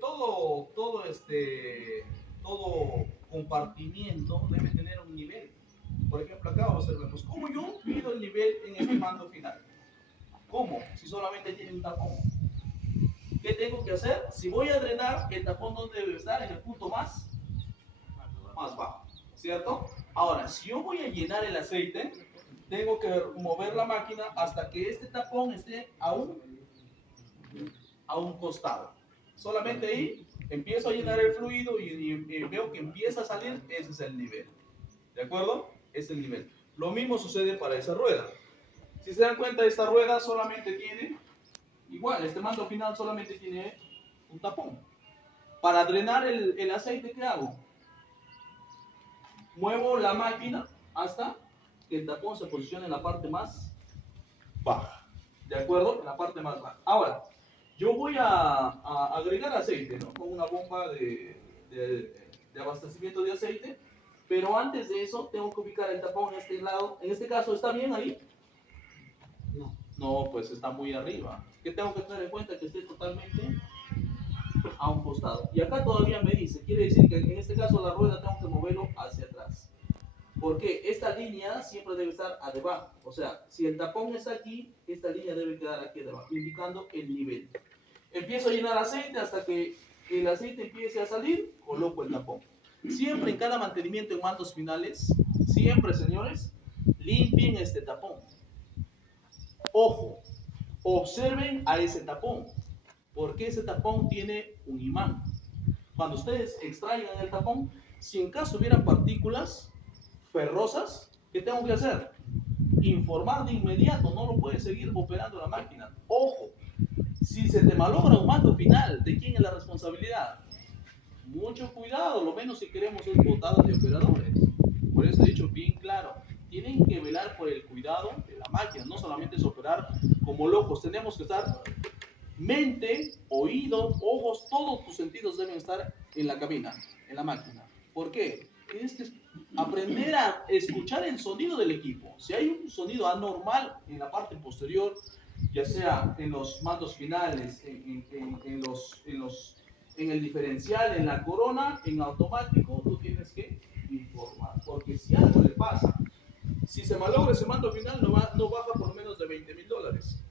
todo compartimiento debe tener un nivel. Por ejemplo, acá observemos cómo yo mido el nivel en este mando final. ¿Cómo? Si solamente tiene un tapón. ¿Qué tengo que hacer? Si voy a drenar, el tapón ¿dónde debe estar? En el punto más bajo, ¿cierto? Ahora, si yo voy a llenar el aceite, tengo que mover la máquina hasta que este tapón esté a un costado. Solamente ahí empiezo a llenar el fluido y veo que empieza a salir, ese es el nivel. ¿De acuerdo? Es el nivel. Lo mismo sucede para esa rueda. Si se dan cuenta, esta rueda solamente tiene, igual, este mando final solamente tiene un tapón. Para drenar el aceite, ¿qué hago? Muevo la máquina hasta que el tapón se posicione en la parte más baja. ¿De acuerdo? En la parte más baja. Ahora, yo voy a agregar aceite, ¿no? Con una bomba de abastecimiento de aceite, pero antes de eso tengo que ubicar el tapón en este lado. En este caso, ¿está bien ahí? No, pues está muy arriba. ¿Qué tengo que tener en cuenta? Que esté totalmente a un costado. Y acá todavía me dice, quiere decir que en este caso la rueda tengo que moverlo hacia atrás. Porque esta línea siempre debe estar debajo. O sea, si el tapón está aquí, esta línea debe quedar aquí debajo, indicando el nivel. Empiezo a llenar aceite hasta que el aceite empiece a salir, coloco el tapón. Siempre en cada mantenimiento en mandos finales, siempre, señores, limpien este tapón. Ojo, observen a ese tapón, porque ese tapón tiene un imán. Cuando ustedes extraigan el tapón, si en caso hubieran partículas ferrosas, ¿qué tengo que hacer? Informar de inmediato, no lo puedes seguir operando la máquina. Ojo, si se te malogra un mando final, ¿de quién es la responsabilidad? Mucho cuidado, lo menos si queremos es botadas de operadores. Por eso he dicho bien claro, tienen que velar por el cuidado de la máquina, no solamente es operar como locos, tenemos que estar Mente, oído, ojos, todos tus sentidos deben estar en la cabina, en la máquina. ¿Por qué? Tienes que aprender a escuchar el sonido del equipo. Si hay un sonido anormal en la parte posterior, ya sea en los mandos finales, en el diferencial, en la corona, en automático, tú tienes que informar. Porque si algo le pasa, si se malogra ese mando final, no baja por menos de $20,000.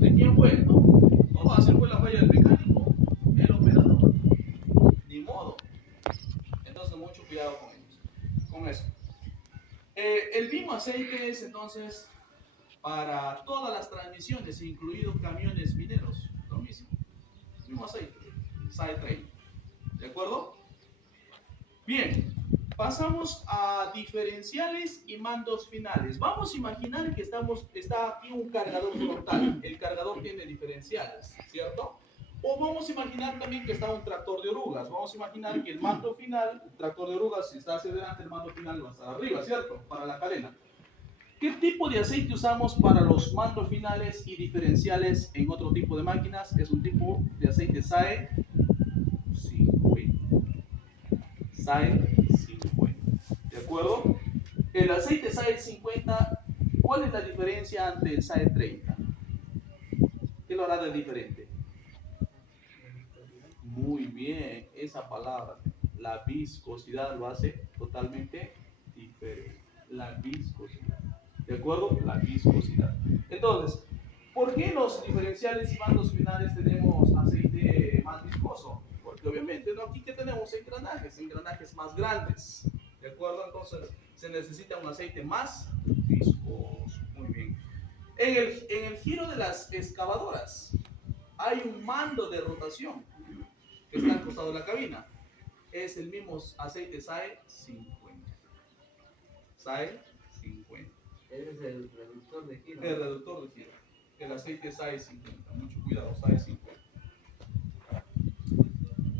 ¿De quién fue? No va a ser fue la falla del mecánico, el operador. Ni modo. Entonces, mucho cuidado con ellos, con eso. El mismo aceite es entonces para todas las transmisiones, incluidos camiones mineros, lo mismo. Mismo aceite, SAE 30. ¿De acuerdo? Bien, pasamos a diferenciales y mandos finales. Vamos a imaginar que está aquí un cargador frontal. El cargador tiene diferenciales, ¿cierto? O vamos a imaginar también que está un tractor de orugas. Vamos a imaginar que el mando final, el tractor de orugas, si está hacia adelante, el mando final va a estar arriba, ¿cierto? Para la cadena. ¿Qué tipo de aceite usamos para los mandos finales y diferenciales en otro tipo de máquinas? Es un tipo de aceite SAE 50. SAE 50. ¿De acuerdo? El aceite SAE 50, ¿cuál es la diferencia ante el SAE 30? ¿Qué lo hará de diferente? Muy bien, esa palabra, la viscosidad lo hace totalmente diferente. La viscosidad. ¿De acuerdo? La viscosidad. Entonces, ¿por qué los diferenciales y mandos finales tenemos aceite más viscoso? Porque obviamente ¿no? Aquí que tenemos engranajes más grandes. ¿De acuerdo? Entonces, se necesita un aceite más viscoso. Muy bien. En el giro de las excavadoras hay un mando de rotación que está al costado de la cabina. Es el mismo aceite SAE 50. SAE 50. Ese es el reductor de giro. El reductor de giro. El aceite SAE 50. Mucho cuidado, SAE 50.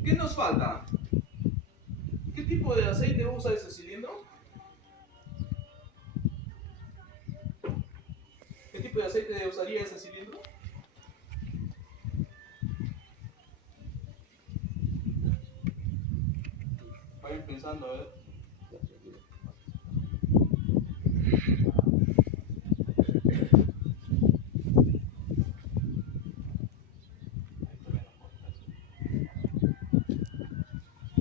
¿Qué nos falta? ¿Qué tipo de aceite usa ese cilindro? ¿Qué tipo de aceite usaría ese cilindro? Vayan pensando, a ver.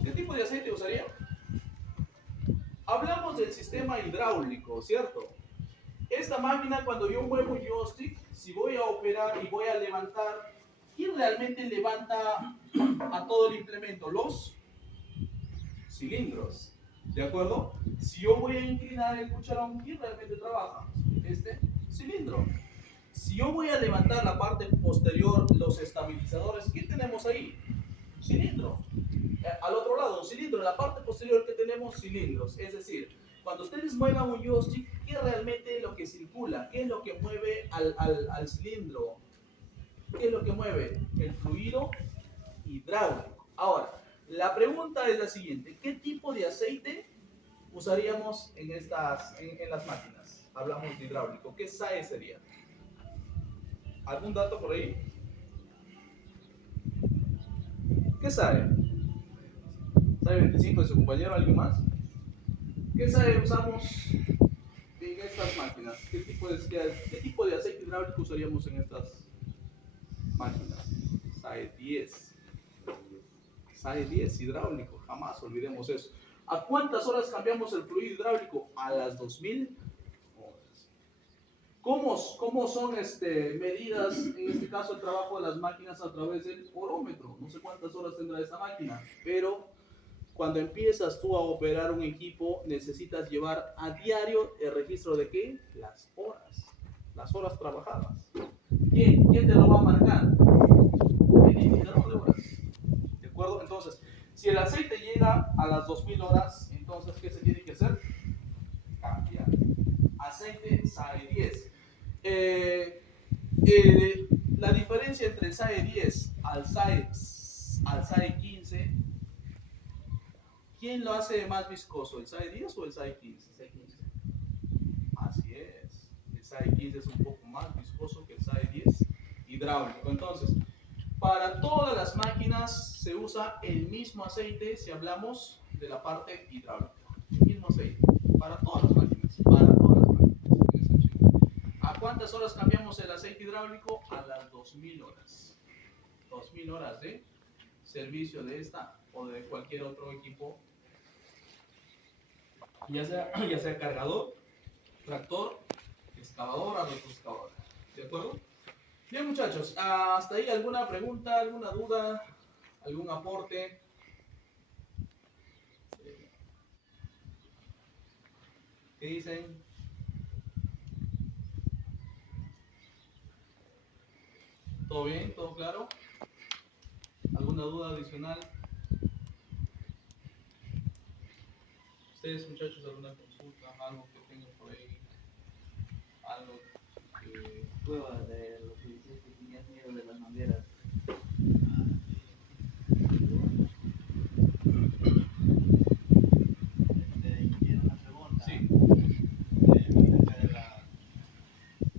¿Qué tipo de aceite usaría? Hablamos del sistema hidráulico, ¿cierto? Esta máquina, cuando yo muevo un joystick, si voy a operar y voy a levantar, ¿quién realmente levanta a todo el implemento? Los cilindros, ¿de acuerdo? Si yo voy a inclinar el cucharón, ¿quién realmente trabaja? Este cilindro. Si yo voy a levantar la parte posterior, los estabilizadores, ¿qué tenemos ahí? Cilindro. Al otro lado, un cilindro. En la parte posterior, ¿qué tenemos? Cilindros. Es decir, cuando ustedes muevan un joystick, ¿qué es realmente lo que circula? ¿Qué es lo que mueve al cilindro? ¿Qué es lo que mueve? El fluido hidráulico. Ahora, la pregunta es la siguiente. ¿Qué tipo de aceite usaríamos en las máquinas? Hablamos de hidráulico. ¿Qué SAE sería? ¿Algún dato por ahí? ¿Qué SAE? ¿SAE 25 de su compañero? ¿Alguien más? ¿Qué SAE usamos en estas máquinas? ¿Qué tipo de aceite hidráulico usaríamos en estas máquinas? SAE 10. SAE 10 hidráulico, jamás olvidemos eso. ¿A cuántas horas cambiamos el fluido hidráulico? A las 2000 horas. ¿Cómo son medidas, en este caso el trabajo de las máquinas a través del horómetro? No sé cuántas horas tendrá esta máquina, pero cuando empiezas tú a operar un equipo, necesitas llevar a diario el registro de ¿qué? Las horas trabajadas. ¿Quién te lo va a marcar? El indicador de horas. ¿De acuerdo? Entonces, si el aceite llega a las 2000 horas, entonces, ¿qué se tiene que hacer? Cambiar. Aceite SAE 10. La diferencia entre el SAE 10 al SAE 15, ¿quién lo hace más viscoso? ¿El SAE 10 o el SAE 15? SAE 15. Así es. El SAE 15 es un poco más viscoso que el SAE 10 hidráulico. Entonces, Para todas las máquinas se usa el mismo aceite si hablamos de la parte hidráulica. El mismo aceite. Para todas las máquinas. Para todas las máquinas. sin excepción. ¿A cuántas horas cambiamos el aceite hidráulico? A las 2000 horas. 2000 horas de servicio de esta o de cualquier otro equipo. Ya sea cargador, tractor, excavadora, retroexcavadora. ¿De acuerdo? Bien, muchachos, hasta ahí alguna pregunta, alguna duda, algún aporte. ¿Qué dicen? ¿Todo bien? ¿Todo claro? ¿Alguna duda adicional? ¿Ustedes, muchachos, alguna consulta, algo que tengan por ahí? Algo que... Prueba de lo que dices que tenías miedo de las mangueras. Tiene una pregunta. Sí. Acerca de la,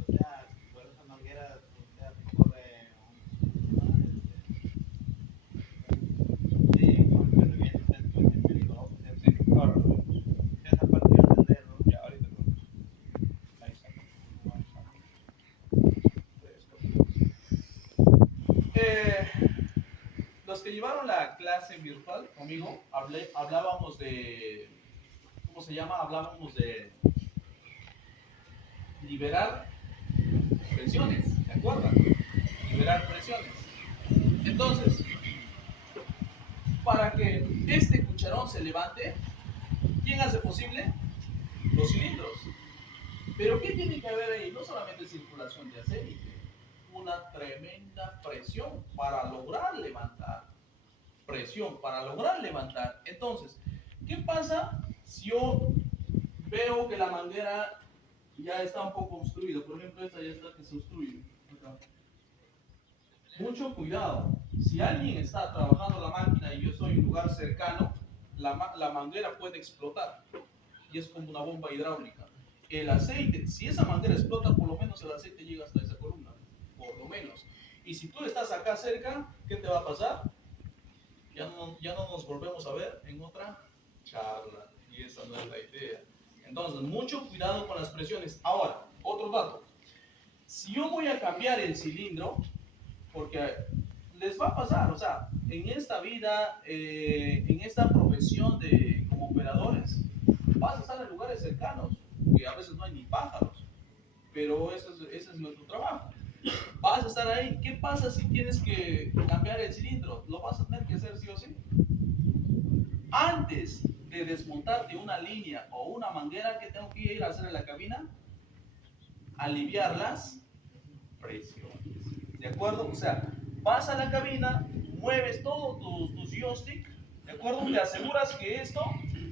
o sea, por esa manguera, o sea, corre sí, porque revienta dentro del periodo, sí, claro. Esa parte yo entenderlo. Ya, ahorita no. Ahí está. Los que llevaron la clase virtual conmigo, hablábamos de, ¿cómo se llama? Hablábamos de liberar presiones, ¿de acuerdo? Liberar presiones. Entonces, para que este cucharón se levante, ¿quién hace posible? Los cilindros. Pero ¿qué tiene que haber ahí? No solamente circulación de aceite, una tremenda presión para lograr levantar. Presión para lograr levantar. Entonces, ¿qué pasa si yo veo que la manguera ya está un poco obstruida? Por ejemplo, esta ya está que se obstruye. Acá. Mucho cuidado. Si alguien está trabajando la máquina y yo estoy en un lugar cercano, la manguera puede explotar. Y es como una bomba hidráulica. El aceite, si esa manguera explota, por lo menos el aceite llega hasta esa columna. Por lo menos. Y si tú estás acá cerca, ¿qué te va a pasar? Ya no nos volvemos a ver en otra charla. Y esa no es la idea. Entonces, mucho cuidado con las presiones. Ahora, otro dato. Si yo voy a cambiar el cilindro, porque les va a pasar, o sea, en esta vida, en esta profesión de como operadores, vas a estar en lugares cercanos, que a veces no hay ni pájaros, pero ese es nuestro trabajo. Vas a estar ahí. ¿Qué pasa si tienes que cambiar el cilindro? Lo vas a tener que hacer sí o sí. Antes de desmontarte una línea o una manguera, ¿qué tengo que ir a hacer en la cabina? Aliviar las presiones. ¿De acuerdo? O sea, vas a la cabina, mueves todos tus joystick, ¿de acuerdo? Te aseguras que esto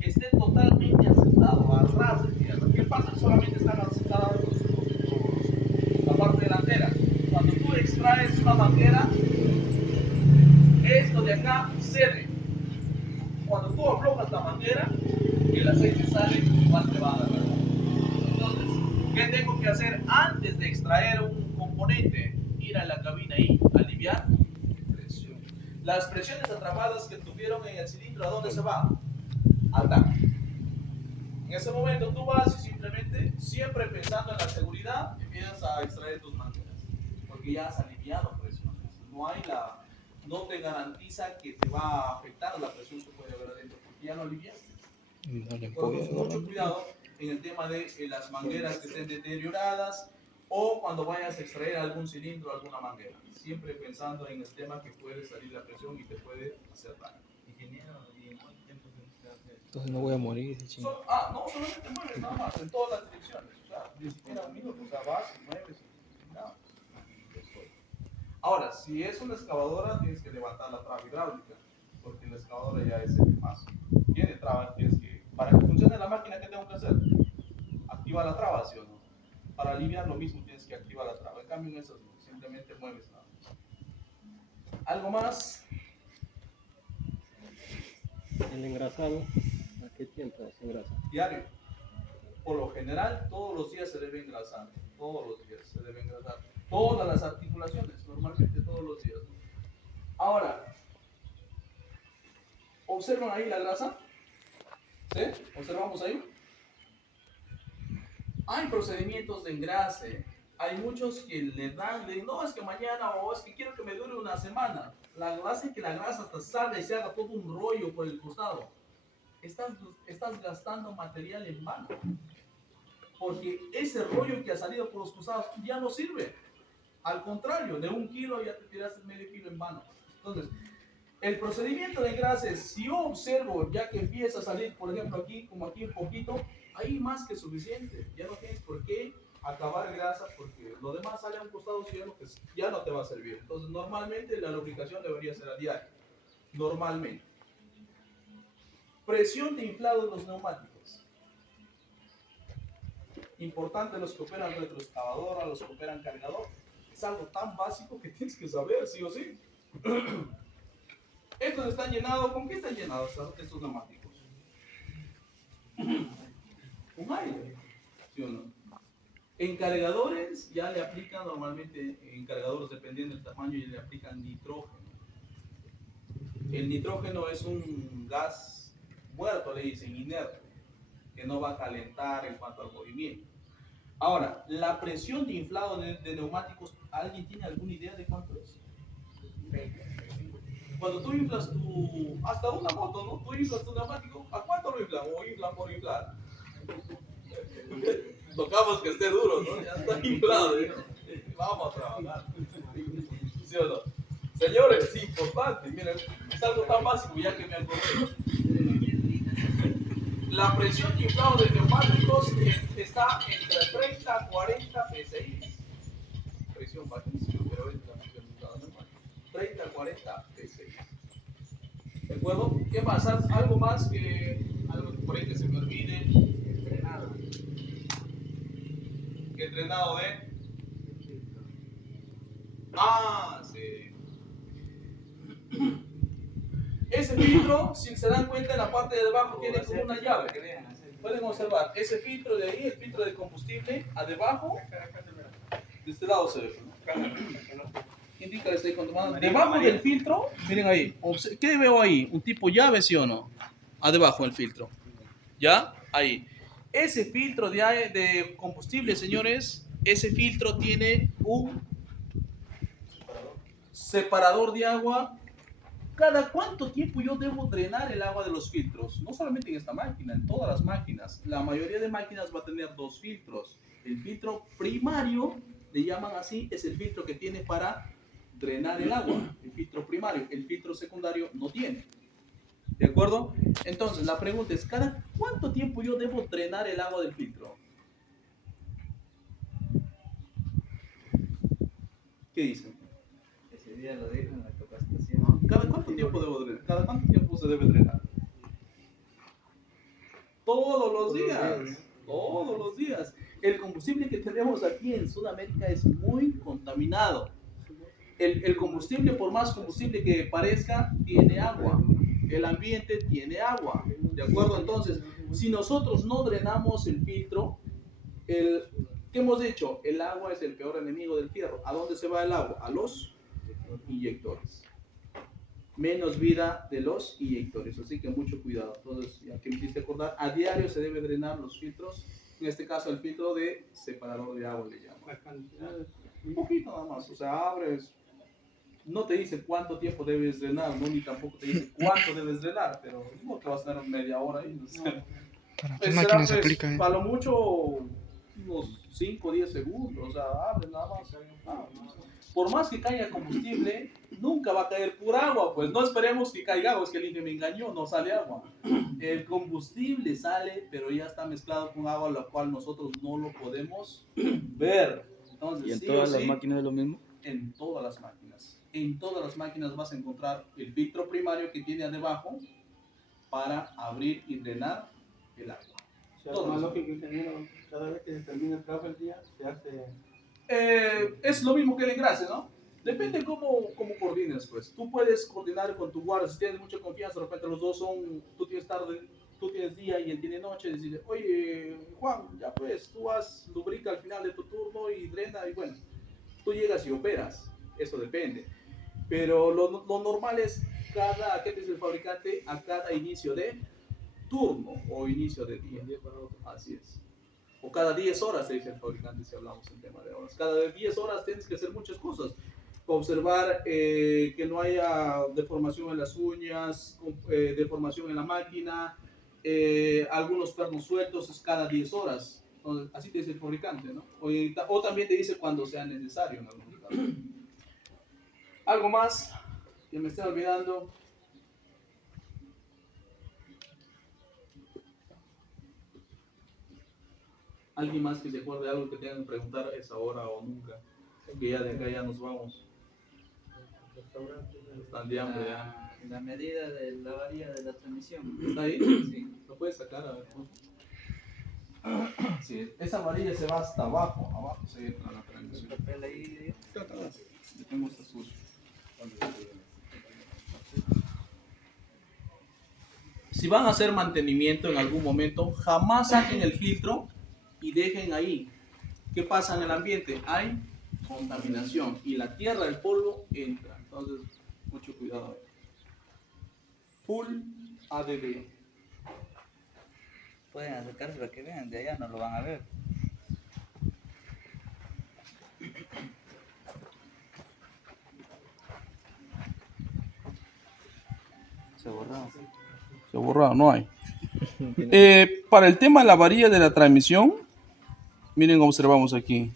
esté totalmente asentado, a ras de tierra. ¿Qué pasa? Solamente están asentados la parte delantera. Cuando tú extraes una manguera, esto de acá cede. Cuando tú aflojas la manguera, el aceite sale igual te va a dar. Entonces, ¿qué tengo que hacer antes de extraer un componente? Ir a la cabina y aliviar presión. Las presiones atrapadas que tuvieron en el cilindro, ¿a dónde se van? Al tanque. En ese momento tú vas y simplemente, siempre pensando en la seguridad, empiezas a extraer tus mangueras, porque ya has aliviado presiones. No te garantiza que te va a afectar la presión que puede haber adentro, porque ya lo aliviaste. Por mucho cuidado en el tema de las mangueras que estén deterioradas o cuando vayas a extraer algún cilindro, alguna manguera. Siempre pensando en el tema que puede salir la presión y te puede hacer daño. Ingeniero, ¿y en cuánto tiempo se hace eso? Entonces no voy a morir, ese chingo. No, solamente mueves nada más, en todas las direcciones. O sea, ni siquiera un minuto, o sea, vas y mueves y nada. Ahora, si es una excavadora, tienes que levantar la traba hidráulica, porque la excavadora ya es el más. Tiene traba, tienes que, para que funcione la máquina, ¿qué tengo que hacer? Activar la traba, ¿sí o no? Para aliviar lo mismo tienes que activar la traba. En cambio, en esas no, simplemente mueves nada más. ¿Algo más? El engrasado, ¿a qué tiempo se engrasa? Diario. Por lo general, todos los días se debe engrasar. Todos los días se debe engrasar. Todas las articulaciones, normalmente todos los días. Ahora, ¿observan ahí la grasa? ¿Sí? ¿Observamos ahí? Hay procedimientos de engrase. Hay muchos que le dan, no, es que mañana o es que quiero que me dure una semana. La grasa es que la grasa hasta salga y se haga todo un rollo por el costado. Estás gastando material en vano. Porque ese rollo que ha salido por los costados ya no sirve. Al contrario, de 1 kilo ya te tiraste medio kilo en vano. Entonces, el procedimiento de engrase, si yo observo ya que empieza a salir, por ejemplo aquí, como aquí un poquito, ahí más que suficiente. Ya no tienes por qué acabar grasa porque lo demás sale a un costado cielo que ya no te va a servir. Entonces, normalmente la lubricación debería ser a diario. Normalmente. Presión de inflado de los neumáticos. Importante los que operan retroexcavadora, los que operan cargador. Es algo tan básico que tienes que saber, sí o sí. Estos están llenados, ¿con qué están llenados estos neumáticos? Con aire, ¿sí o no? En cargadores ya le aplican normalmente, en cargadores dependiendo del tamaño, ya le aplican nitrógeno. El nitrógeno es un gas muerto, le dicen, inerte, que no va a calentar en cuanto al movimiento. Ahora, la presión de inflado de neumáticos, ¿alguien tiene alguna idea de cuánto es? Cuando tú inflas hasta una moto, ¿no? Tú inflas tu neumático, ¿a cuánto lo inflan? O inflan por inflar. Tocamos que esté duro, ¿no? Ya está inflado, ¿eh? Vamos a trabajar. ¿Sí o no? Señores, es importante, miren, es algo tan básico ya que me acordé. La presión de inflado de neumáticos está entre 30 a 40 PSI. Presión bajísima, pero es la presión de inflado de neumáticos. 30 a 40 PSI. ¿De acuerdo? ¿Qué más? Algo más que algo por ahí que se me olvide. Entrenado. Entrenado de. Ah, sí. Ese filtro, si se dan cuenta, en la parte de abajo tiene como una llave. Pueden observar, ese filtro de ahí, el filtro de combustible, abajo, de este lado se ve, ¿no? Indica este controlado. Debajo del filtro, miren ahí, ¿qué veo ahí? Un tipo llave, ¿sí o no? Debajo del filtro. ¿Ya? Ahí. Ese filtro de combustible, señores, ese filtro tiene un separador de agua. ¿Cada cuánto tiempo yo debo drenar el agua de los filtros? No solamente en esta máquina, en todas las máquinas. La mayoría de máquinas va a tener 2 filtros. El filtro primario, le llaman así, es el filtro que tiene para drenar el agua. El filtro primario. El filtro secundario no tiene. ¿De acuerdo? Entonces, la pregunta es, ¿cada cuánto tiempo yo debo drenar el agua del filtro? ¿Qué dicen? Ese día lo dijo en la capacitación. ¿Cada cuánto tiempo debo drenar? ¿Cada cuánto tiempo se debe drenar? Todos los días. Todos los días. El combustible que tenemos aquí en Sudamérica es muy contaminado. El combustible, por más combustible que parezca, tiene agua. El ambiente tiene agua. ¿De acuerdo? Entonces, si nosotros no drenamos el filtro, ¿qué hemos dicho? El agua es el peor enemigo del fierro. ¿A dónde se va el agua? A los inyectores. Menos vida de los inyectores, así que mucho cuidado. Entonces, ya que me hiciste acordar, a diario se debe drenar los filtros, en este caso el filtro de separador de agua le llaman. Un poquito nada más, o sea, abres, no te dice cuánto tiempo debes drenar, ¿no? Ni tampoco te dice cuánto debes drenar, pero no te vas a tener media hora ahí, no sé. ¿Para qué máquina se Pues, aplica? a lo mucho unos 5 o 10 segundos, o sea, abre nada más. Por más que caiga combustible, nunca va a caer pura agua, pues no esperemos que caiga agua, es que el Inge me engañó, no sale agua. El combustible sale, pero ya está mezclado con agua, lo cual nosotros no lo podemos ver. Entonces, ¿Y en sí todas o las sí, máquinas es lo mismo? en todas las máquinas. En todas las máquinas vas a encontrar el filtro primario que tiene debajo para abrir y drenar el agua. O sea, más lógico, ingeniero, cada vez que se termina el trabajo el día, se hace... Es lo mismo que el engrase, ¿no? Depende cómo coordines, pues. Tú puedes coordinar con tu guardia, si tienes mucha confianza, de repente los dos son, tú tienes tarde, tú tienes día y él tiene noche, decirle, oye, Juan, ya pues, tú lubrica al final de tu turno y drena, y bueno, tú llegas y operas, eso depende. Pero lo normal es ¿qué te dice el fabricante? A cada inicio de turno o inicio de día. Así es. O cada 10 horas, te dice el fabricante si hablamos en tema de horas. Cada 10 horas tienes que hacer muchas cosas. Observar que no haya deformación en las uñas, deformación en la máquina, algunos pernos sueltos es cada 10 horas. Entonces, así te dice el fabricante, ¿no? O también te dice cuando sea necesario en algunos casos. ¿Algo más que me esté olvidando? ¿Alguien más que se acuerde de algo que tengan que preguntar a esa hora o nunca? Que ya de acá ya nos vamos. Están de hambre ya. La medida de la varilla de la transmisión. ¿Está ahí? Sí. ¿Lo puedes sacar? A ver, por favor. Sí, esa varilla se va hasta abajo. Abajo se entra la transmisión. Papel ahí. Yo tengo esta sucia. Si van a hacer mantenimiento en algún momento, jamás saquen el filtro y dejen ahí. ¿Qué pasa en el ambiente? Hay contaminación y la tierra, el polvo entra. Entonces, mucho cuidado. Full ADB. Pueden acercarse para que vean, de allá no lo van a ver. Se borró. Se ha borrado, no hay. Para el tema de la varilla de la transmisión, miren, observamos aquí.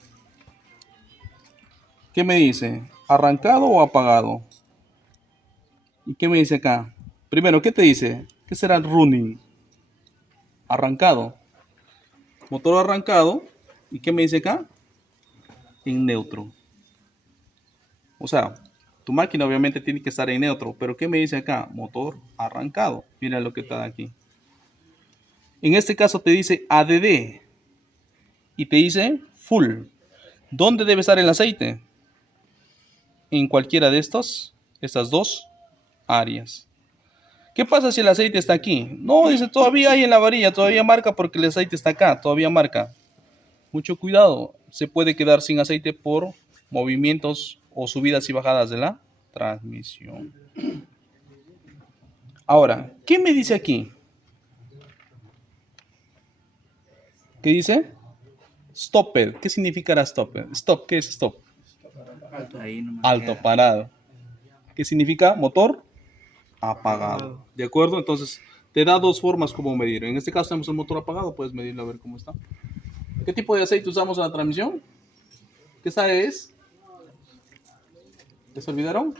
¿Qué me dice? ¿Arrancado o apagado? ¿Y qué me dice acá? Primero, ¿qué te dice? ¿Qué será running? Arrancado. Motor arrancado. ¿Y qué me dice acá? En neutro. O sea, tu máquina obviamente tiene que estar en neutro. Pero ¿qué me dice acá? Motor arrancado. Mira lo que está aquí. En este caso te dice ADD. Y te dice full. ¿Dónde debe estar el aceite? En cualquiera de estas dos áreas. ¿Qué pasa si el aceite está aquí? No, dice, todavía hay en la varilla, todavía marca porque el aceite está acá, todavía marca. Mucho cuidado, se puede quedar sin aceite por movimientos o subidas y bajadas de la transmisión. Ahora, ¿qué me dice aquí? ¿Qué dice? Stopped. ¿Qué significará stopped? Stop, ¿qué es stop? Ahí nomás Alto, queda. parado. ¿Qué significa? Motor apagado. ¿De acuerdo? Entonces, te da dos formas como medir. En este caso tenemos el motor apagado, puedes medirlo a ver cómo está. ¿Qué tipo de aceite usamos en la transmisión? ¿Qué SAE es? ¿Ya se olvidaron?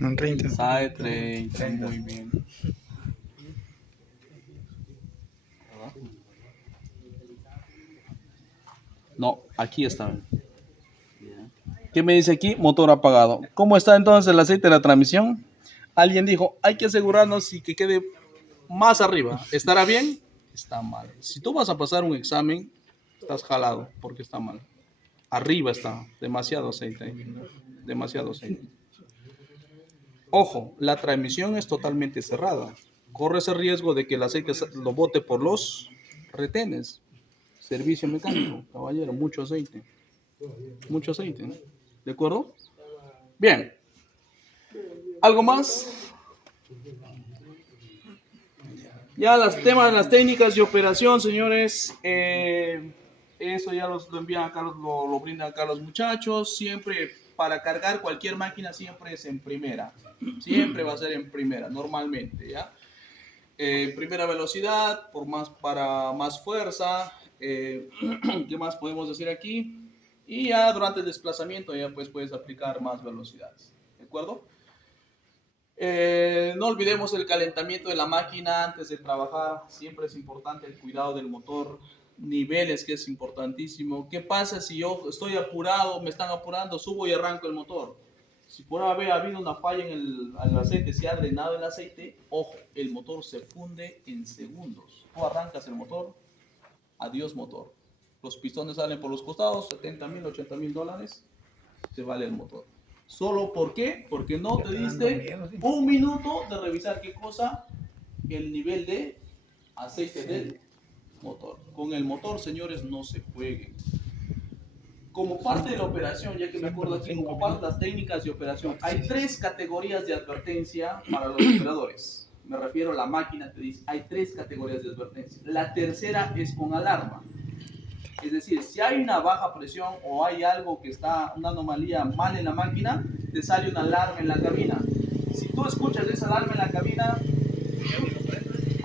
Un 30. SAE 30, muy bien. No, aquí está. ¿Qué me dice aquí? Motor apagado. ¿Cómo está entonces el aceite de la transmisión? Alguien dijo, hay que asegurarnos y que quede más arriba. ¿Estará bien? Está mal. Si tú vas a pasar un examen, estás jalado porque está mal. Arriba está, demasiado aceite ahí. Demasiado aceite. Ojo, la transmisión es totalmente cerrada. Corre ese riesgo de que el aceite lo bote por los retenes. Servicio mecánico, caballero, mucho aceite. Mucho aceite, ¿no? ¿De acuerdo? Bien. ¿Algo más? Ya los temas, las técnicas de operación, señores. Eso ya lo envían acá, lo brindan acá los muchachos. Siempre para cargar cualquier máquina siempre es en primera. Siempre va a ser en primera, normalmente, ¿ya? Primera velocidad, para más fuerza. ¿Qué más podemos decir aquí? Y ya durante el desplazamiento ya pues puedes aplicar más velocidades. ¿De acuerdo? No olvidemos el calentamiento de la máquina antes de trabajar. Siempre es importante el cuidado del motor. Niveles, que es importantísimo. ¿Qué pasa si yo estoy apurado, me están apurando, subo y arranco el motor? Si por haber habido una falla en el aceite, si ha drenado el aceite, ojo, el motor se funde en segundos. Tú arrancas el motor, adiós motor. Los pistones salen por los costados, $70,000, $80,000, te vale el motor. ¿Solo por qué? Porque no te diste un minuto de revisar qué cosa, el nivel de aceite del motor. Con el motor, señores, no se jueguen. como parte de la operación, ya que me acuerdo aquí, como parte de las técnicas de operación, hay 3 categorías de advertencia para los operadores. Me refiero a la máquina, te dice, hay 3 categorías de advertencia. La tercera es con alarma. Es decir, si hay una baja presión o hay algo que está, una anomalía mal en la máquina, te sale una alarma en la cabina. Si tú escuchas esa alarma en la cabina,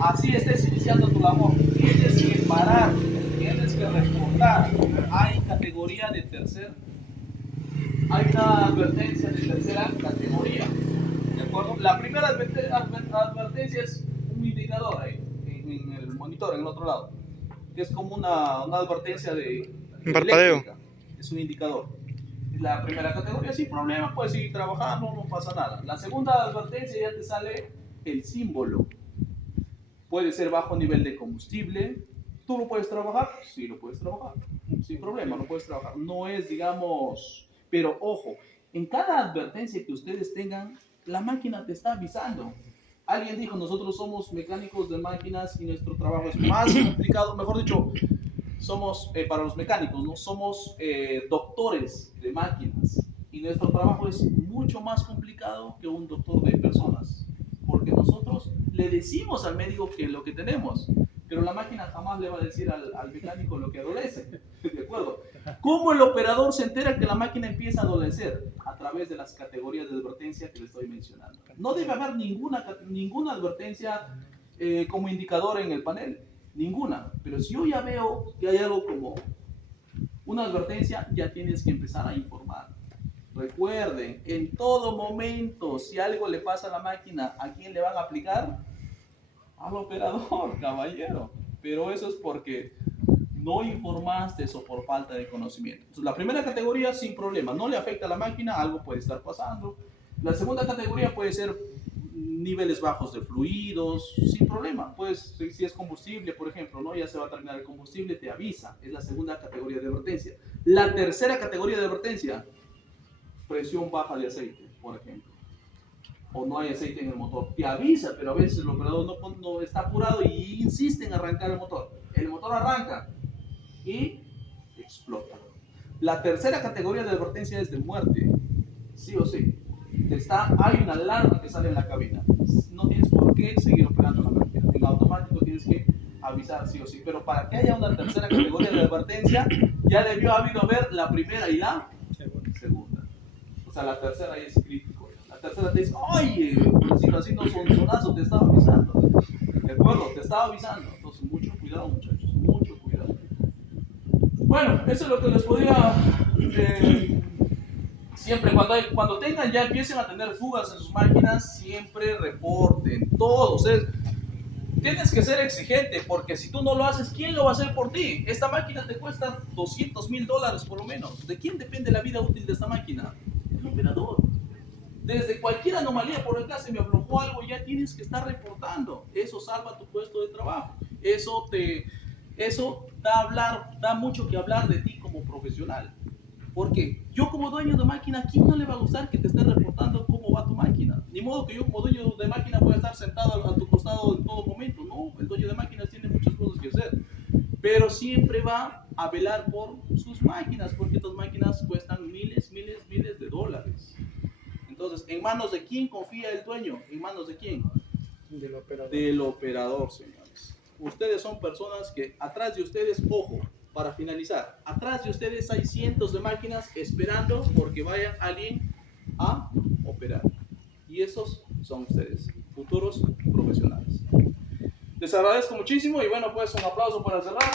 así estés iniciando tu labor, tienes que parar, tienes que reportar. Hay categoría de tercer, hay una advertencia de tercera categoría. ¿De acuerdo? La primera advertencia es un indicador ahí, en el monitor, en el otro lado, que es como una advertencia de parpadeo. eléctrica. Es un indicador. Es la primera categoría, sin problema, puedes seguir trabajando, no pasa nada. La segunda advertencia ya te sale el símbolo. Puede ser bajo nivel de combustible. ¿Tú lo puedes trabajar? Sí, lo puedes trabajar. Sin problema, lo puedes trabajar. No es, digamos... Pero ojo, en cada advertencia que ustedes tengan, la máquina te está avisando. Alguien dijo, nosotros somos mecánicos de máquinas y nuestro trabajo es más complicado. Mejor dicho, somos, para los mecánicos, ¿no? Somos doctores de máquinas. Y nuestro trabajo es mucho más complicado que un doctor de personas. Porque nosotros le decimos al médico que lo que tenemos, pero la máquina jamás le va a decir al mecánico lo que adolece. ¿De acuerdo? ¿Cómo el operador se entera que la máquina empieza a adolecer? A través de las categorías de advertencia que le estoy mencionando. No debe haber ninguna advertencia como indicador en el panel. Ninguna. Pero si yo ya veo que hay algo como una advertencia, ya tienes que empezar a informar. Recuerden, en todo momento, si algo le pasa a la máquina, ¿a quién le van a aplicar? Al operador, caballero. Pero eso es porque no informaste o por falta de conocimiento. Entonces, la primera categoría, sin problema, no le afecta a la máquina, algo puede estar pasando. La segunda categoría puede ser niveles bajos de fluidos, sin problema. Pues si es combustible, por ejemplo, ¿no? Ya se va a terminar el combustible, te avisa. Es la segunda categoría de advertencia. La tercera categoría de advertencia, presión baja de aceite, por ejemplo, o no hay aceite en el motor, te avisa, pero a veces el operador no está apurado y insiste en arrancar el motor arranca y explota. La tercera categoría de advertencia es de muerte, sí o sí. Hay una alarma que sale en la cabina, no tienes por qué seguir operando la máquina, en automático tienes que avisar sí o sí, pero para que haya una tercera categoría de advertencia ya debió haber la primera y la segunda. O sea, la tercera es crítico. La tercera te dice, oye, por decirlo así, no son sonazo, te estaba avisando. ¿De acuerdo? Te estaba avisando. Entonces, mucho cuidado, muchachos, mucho cuidado. Bueno, eso es lo que les podía... siempre, cuando tengan, ya empiecen a tener fugas en sus máquinas, siempre reporten. Todos. Tienes que ser exigente, porque si tú no lo haces, ¿quién lo va a hacer por ti? Esta máquina te cuesta $200,000 por lo menos. ¿De quién depende la vida útil de esta máquina? El operador. Desde cualquier anomalía, por acá se me aflojó algo, ya tienes que estar reportando. Eso salva tu puesto de trabajo. Eso da mucho que hablar de ti como profesional. Porque yo como dueño de máquina, ¿a quién no le va a gustar que te esté reportando cómo va tu máquina? Ni modo que yo como dueño de máquina voy a estar sentado a tu costado en todo momento. No, el dueño de máquinas tiene muchas cosas que hacer. Pero siempre va a velar por sus máquinas, porque estas máquinas cuestan miles de dólares. Entonces, ¿en manos de quién confía el dueño? ¿En manos de quién? Del operador. Del operador, señores. Ustedes son personas que atrás de ustedes, ojo, para finalizar, atrás de ustedes hay cientos de máquinas esperando porque vaya alguien a operar. Y esos son ustedes, futuros profesionales. Les agradezco muchísimo y bueno, pues un aplauso para cerrar.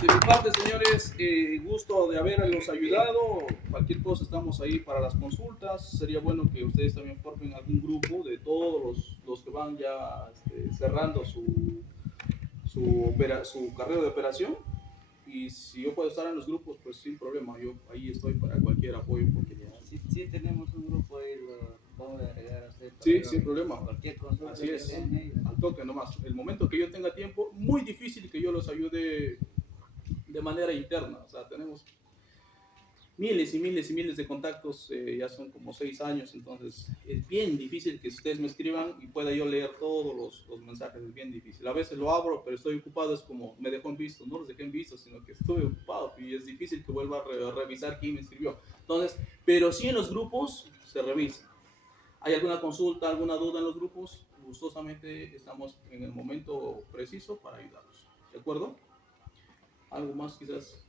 De mi parte, señores, gusto de haberlos ayudado. Cualquier cosa estamos ahí para las consultas. Sería bueno que ustedes también formen algún grupo de todos los que van ya cerrando su carrera de operación. Y si yo puedo estar en los grupos, pues sin problema. Yo ahí estoy para cualquier apoyo. Porque ya... Sí, tenemos un grupo ahí, lo vamos a agregar a usted. Sí, sin problema. Cualquier consulta. Así es, que tengan, al toque nomás. El momento que yo tenga tiempo, muy difícil que yo los ayude de manera interna. O sea, tenemos miles y miles y miles de contactos, ya son como 6 años, entonces es bien difícil que ustedes me escriban y pueda yo leer todos los mensajes, es bien difícil. A veces lo abro, pero estoy ocupado, es como me dejó en visto, no los dejé en visto, sino que estoy ocupado y es difícil que vuelva a revisar quién me escribió. Entonces, pero sí en los grupos se revisa. ¿Hay alguna consulta, alguna duda en los grupos? Gustosamente estamos en el momento preciso para ayudarlos. ¿De acuerdo? ¿Algo más quizás?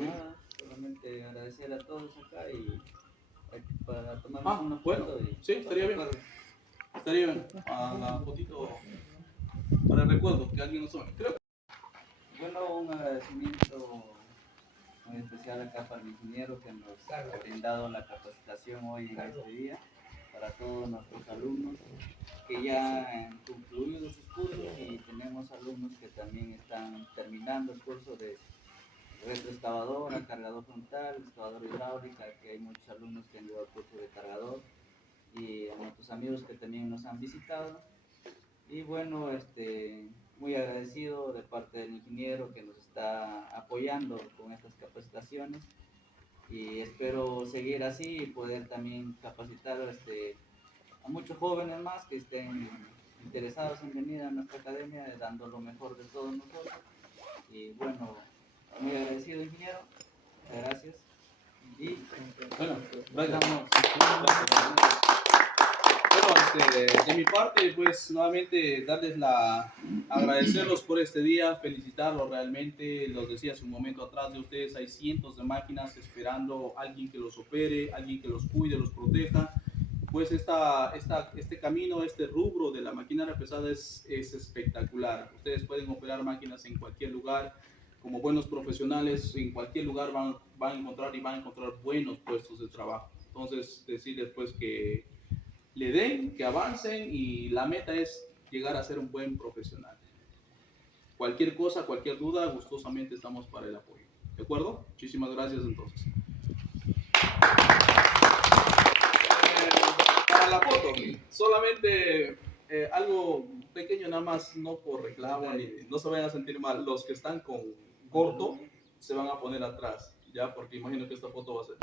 Nada, solamente agradecer a todos acá y para tomarnos una Bueno, foto y sí, estaría bien. Estaría bien. A la fotito para el recuerdo, que alguien nos tome. Creo. Bueno, un agradecimiento muy especial acá para el ingeniero que nos ha brindado la capacitación hoy en este día, para todos nuestros alumnos que ya han concluido sus cursos y tenemos alumnos que también están terminando el curso de retroexcavadora, cargador frontal, excavadora hidráulica, que hay muchos alumnos que han llevado el curso de cargador y a nuestros amigos que también nos han visitado. Y bueno, muy agradecido de parte del ingeniero que nos está apoyando con estas capacitaciones y espero seguir así y poder también capacitar a muchos jóvenes más que estén interesados en venir a nuestra academia dando lo mejor de todos nosotros. Y bueno, muy agradecido ingeniero, gracias. Y Bueno, gracias. estamos. Bueno, de mi parte, pues nuevamente agradecerlos por este día, felicitarlos realmente, los decía hace un momento atrás de ustedes, hay cientos de máquinas esperando a alguien que los opere, alguien que los cuide, los proteja. Pues este camino, este rubro de la maquinaria pesada es espectacular. Ustedes pueden operar máquinas en cualquier lugar, como buenos profesionales, en cualquier lugar van a encontrar y van a encontrar buenos puestos de trabajo. Entonces, decirles pues que le den, que avancen y la meta es llegar a ser un buen profesional. Cualquier cosa, cualquier duda, gustosamente estamos para el apoyo. ¿De acuerdo? Muchísimas gracias entonces. Para la foto, solamente algo pequeño nada más, no por reclamo, ni, no se vayan a sentir mal. Los que están con corto se van a poner atrás, ya, porque imagino que esta foto va a ser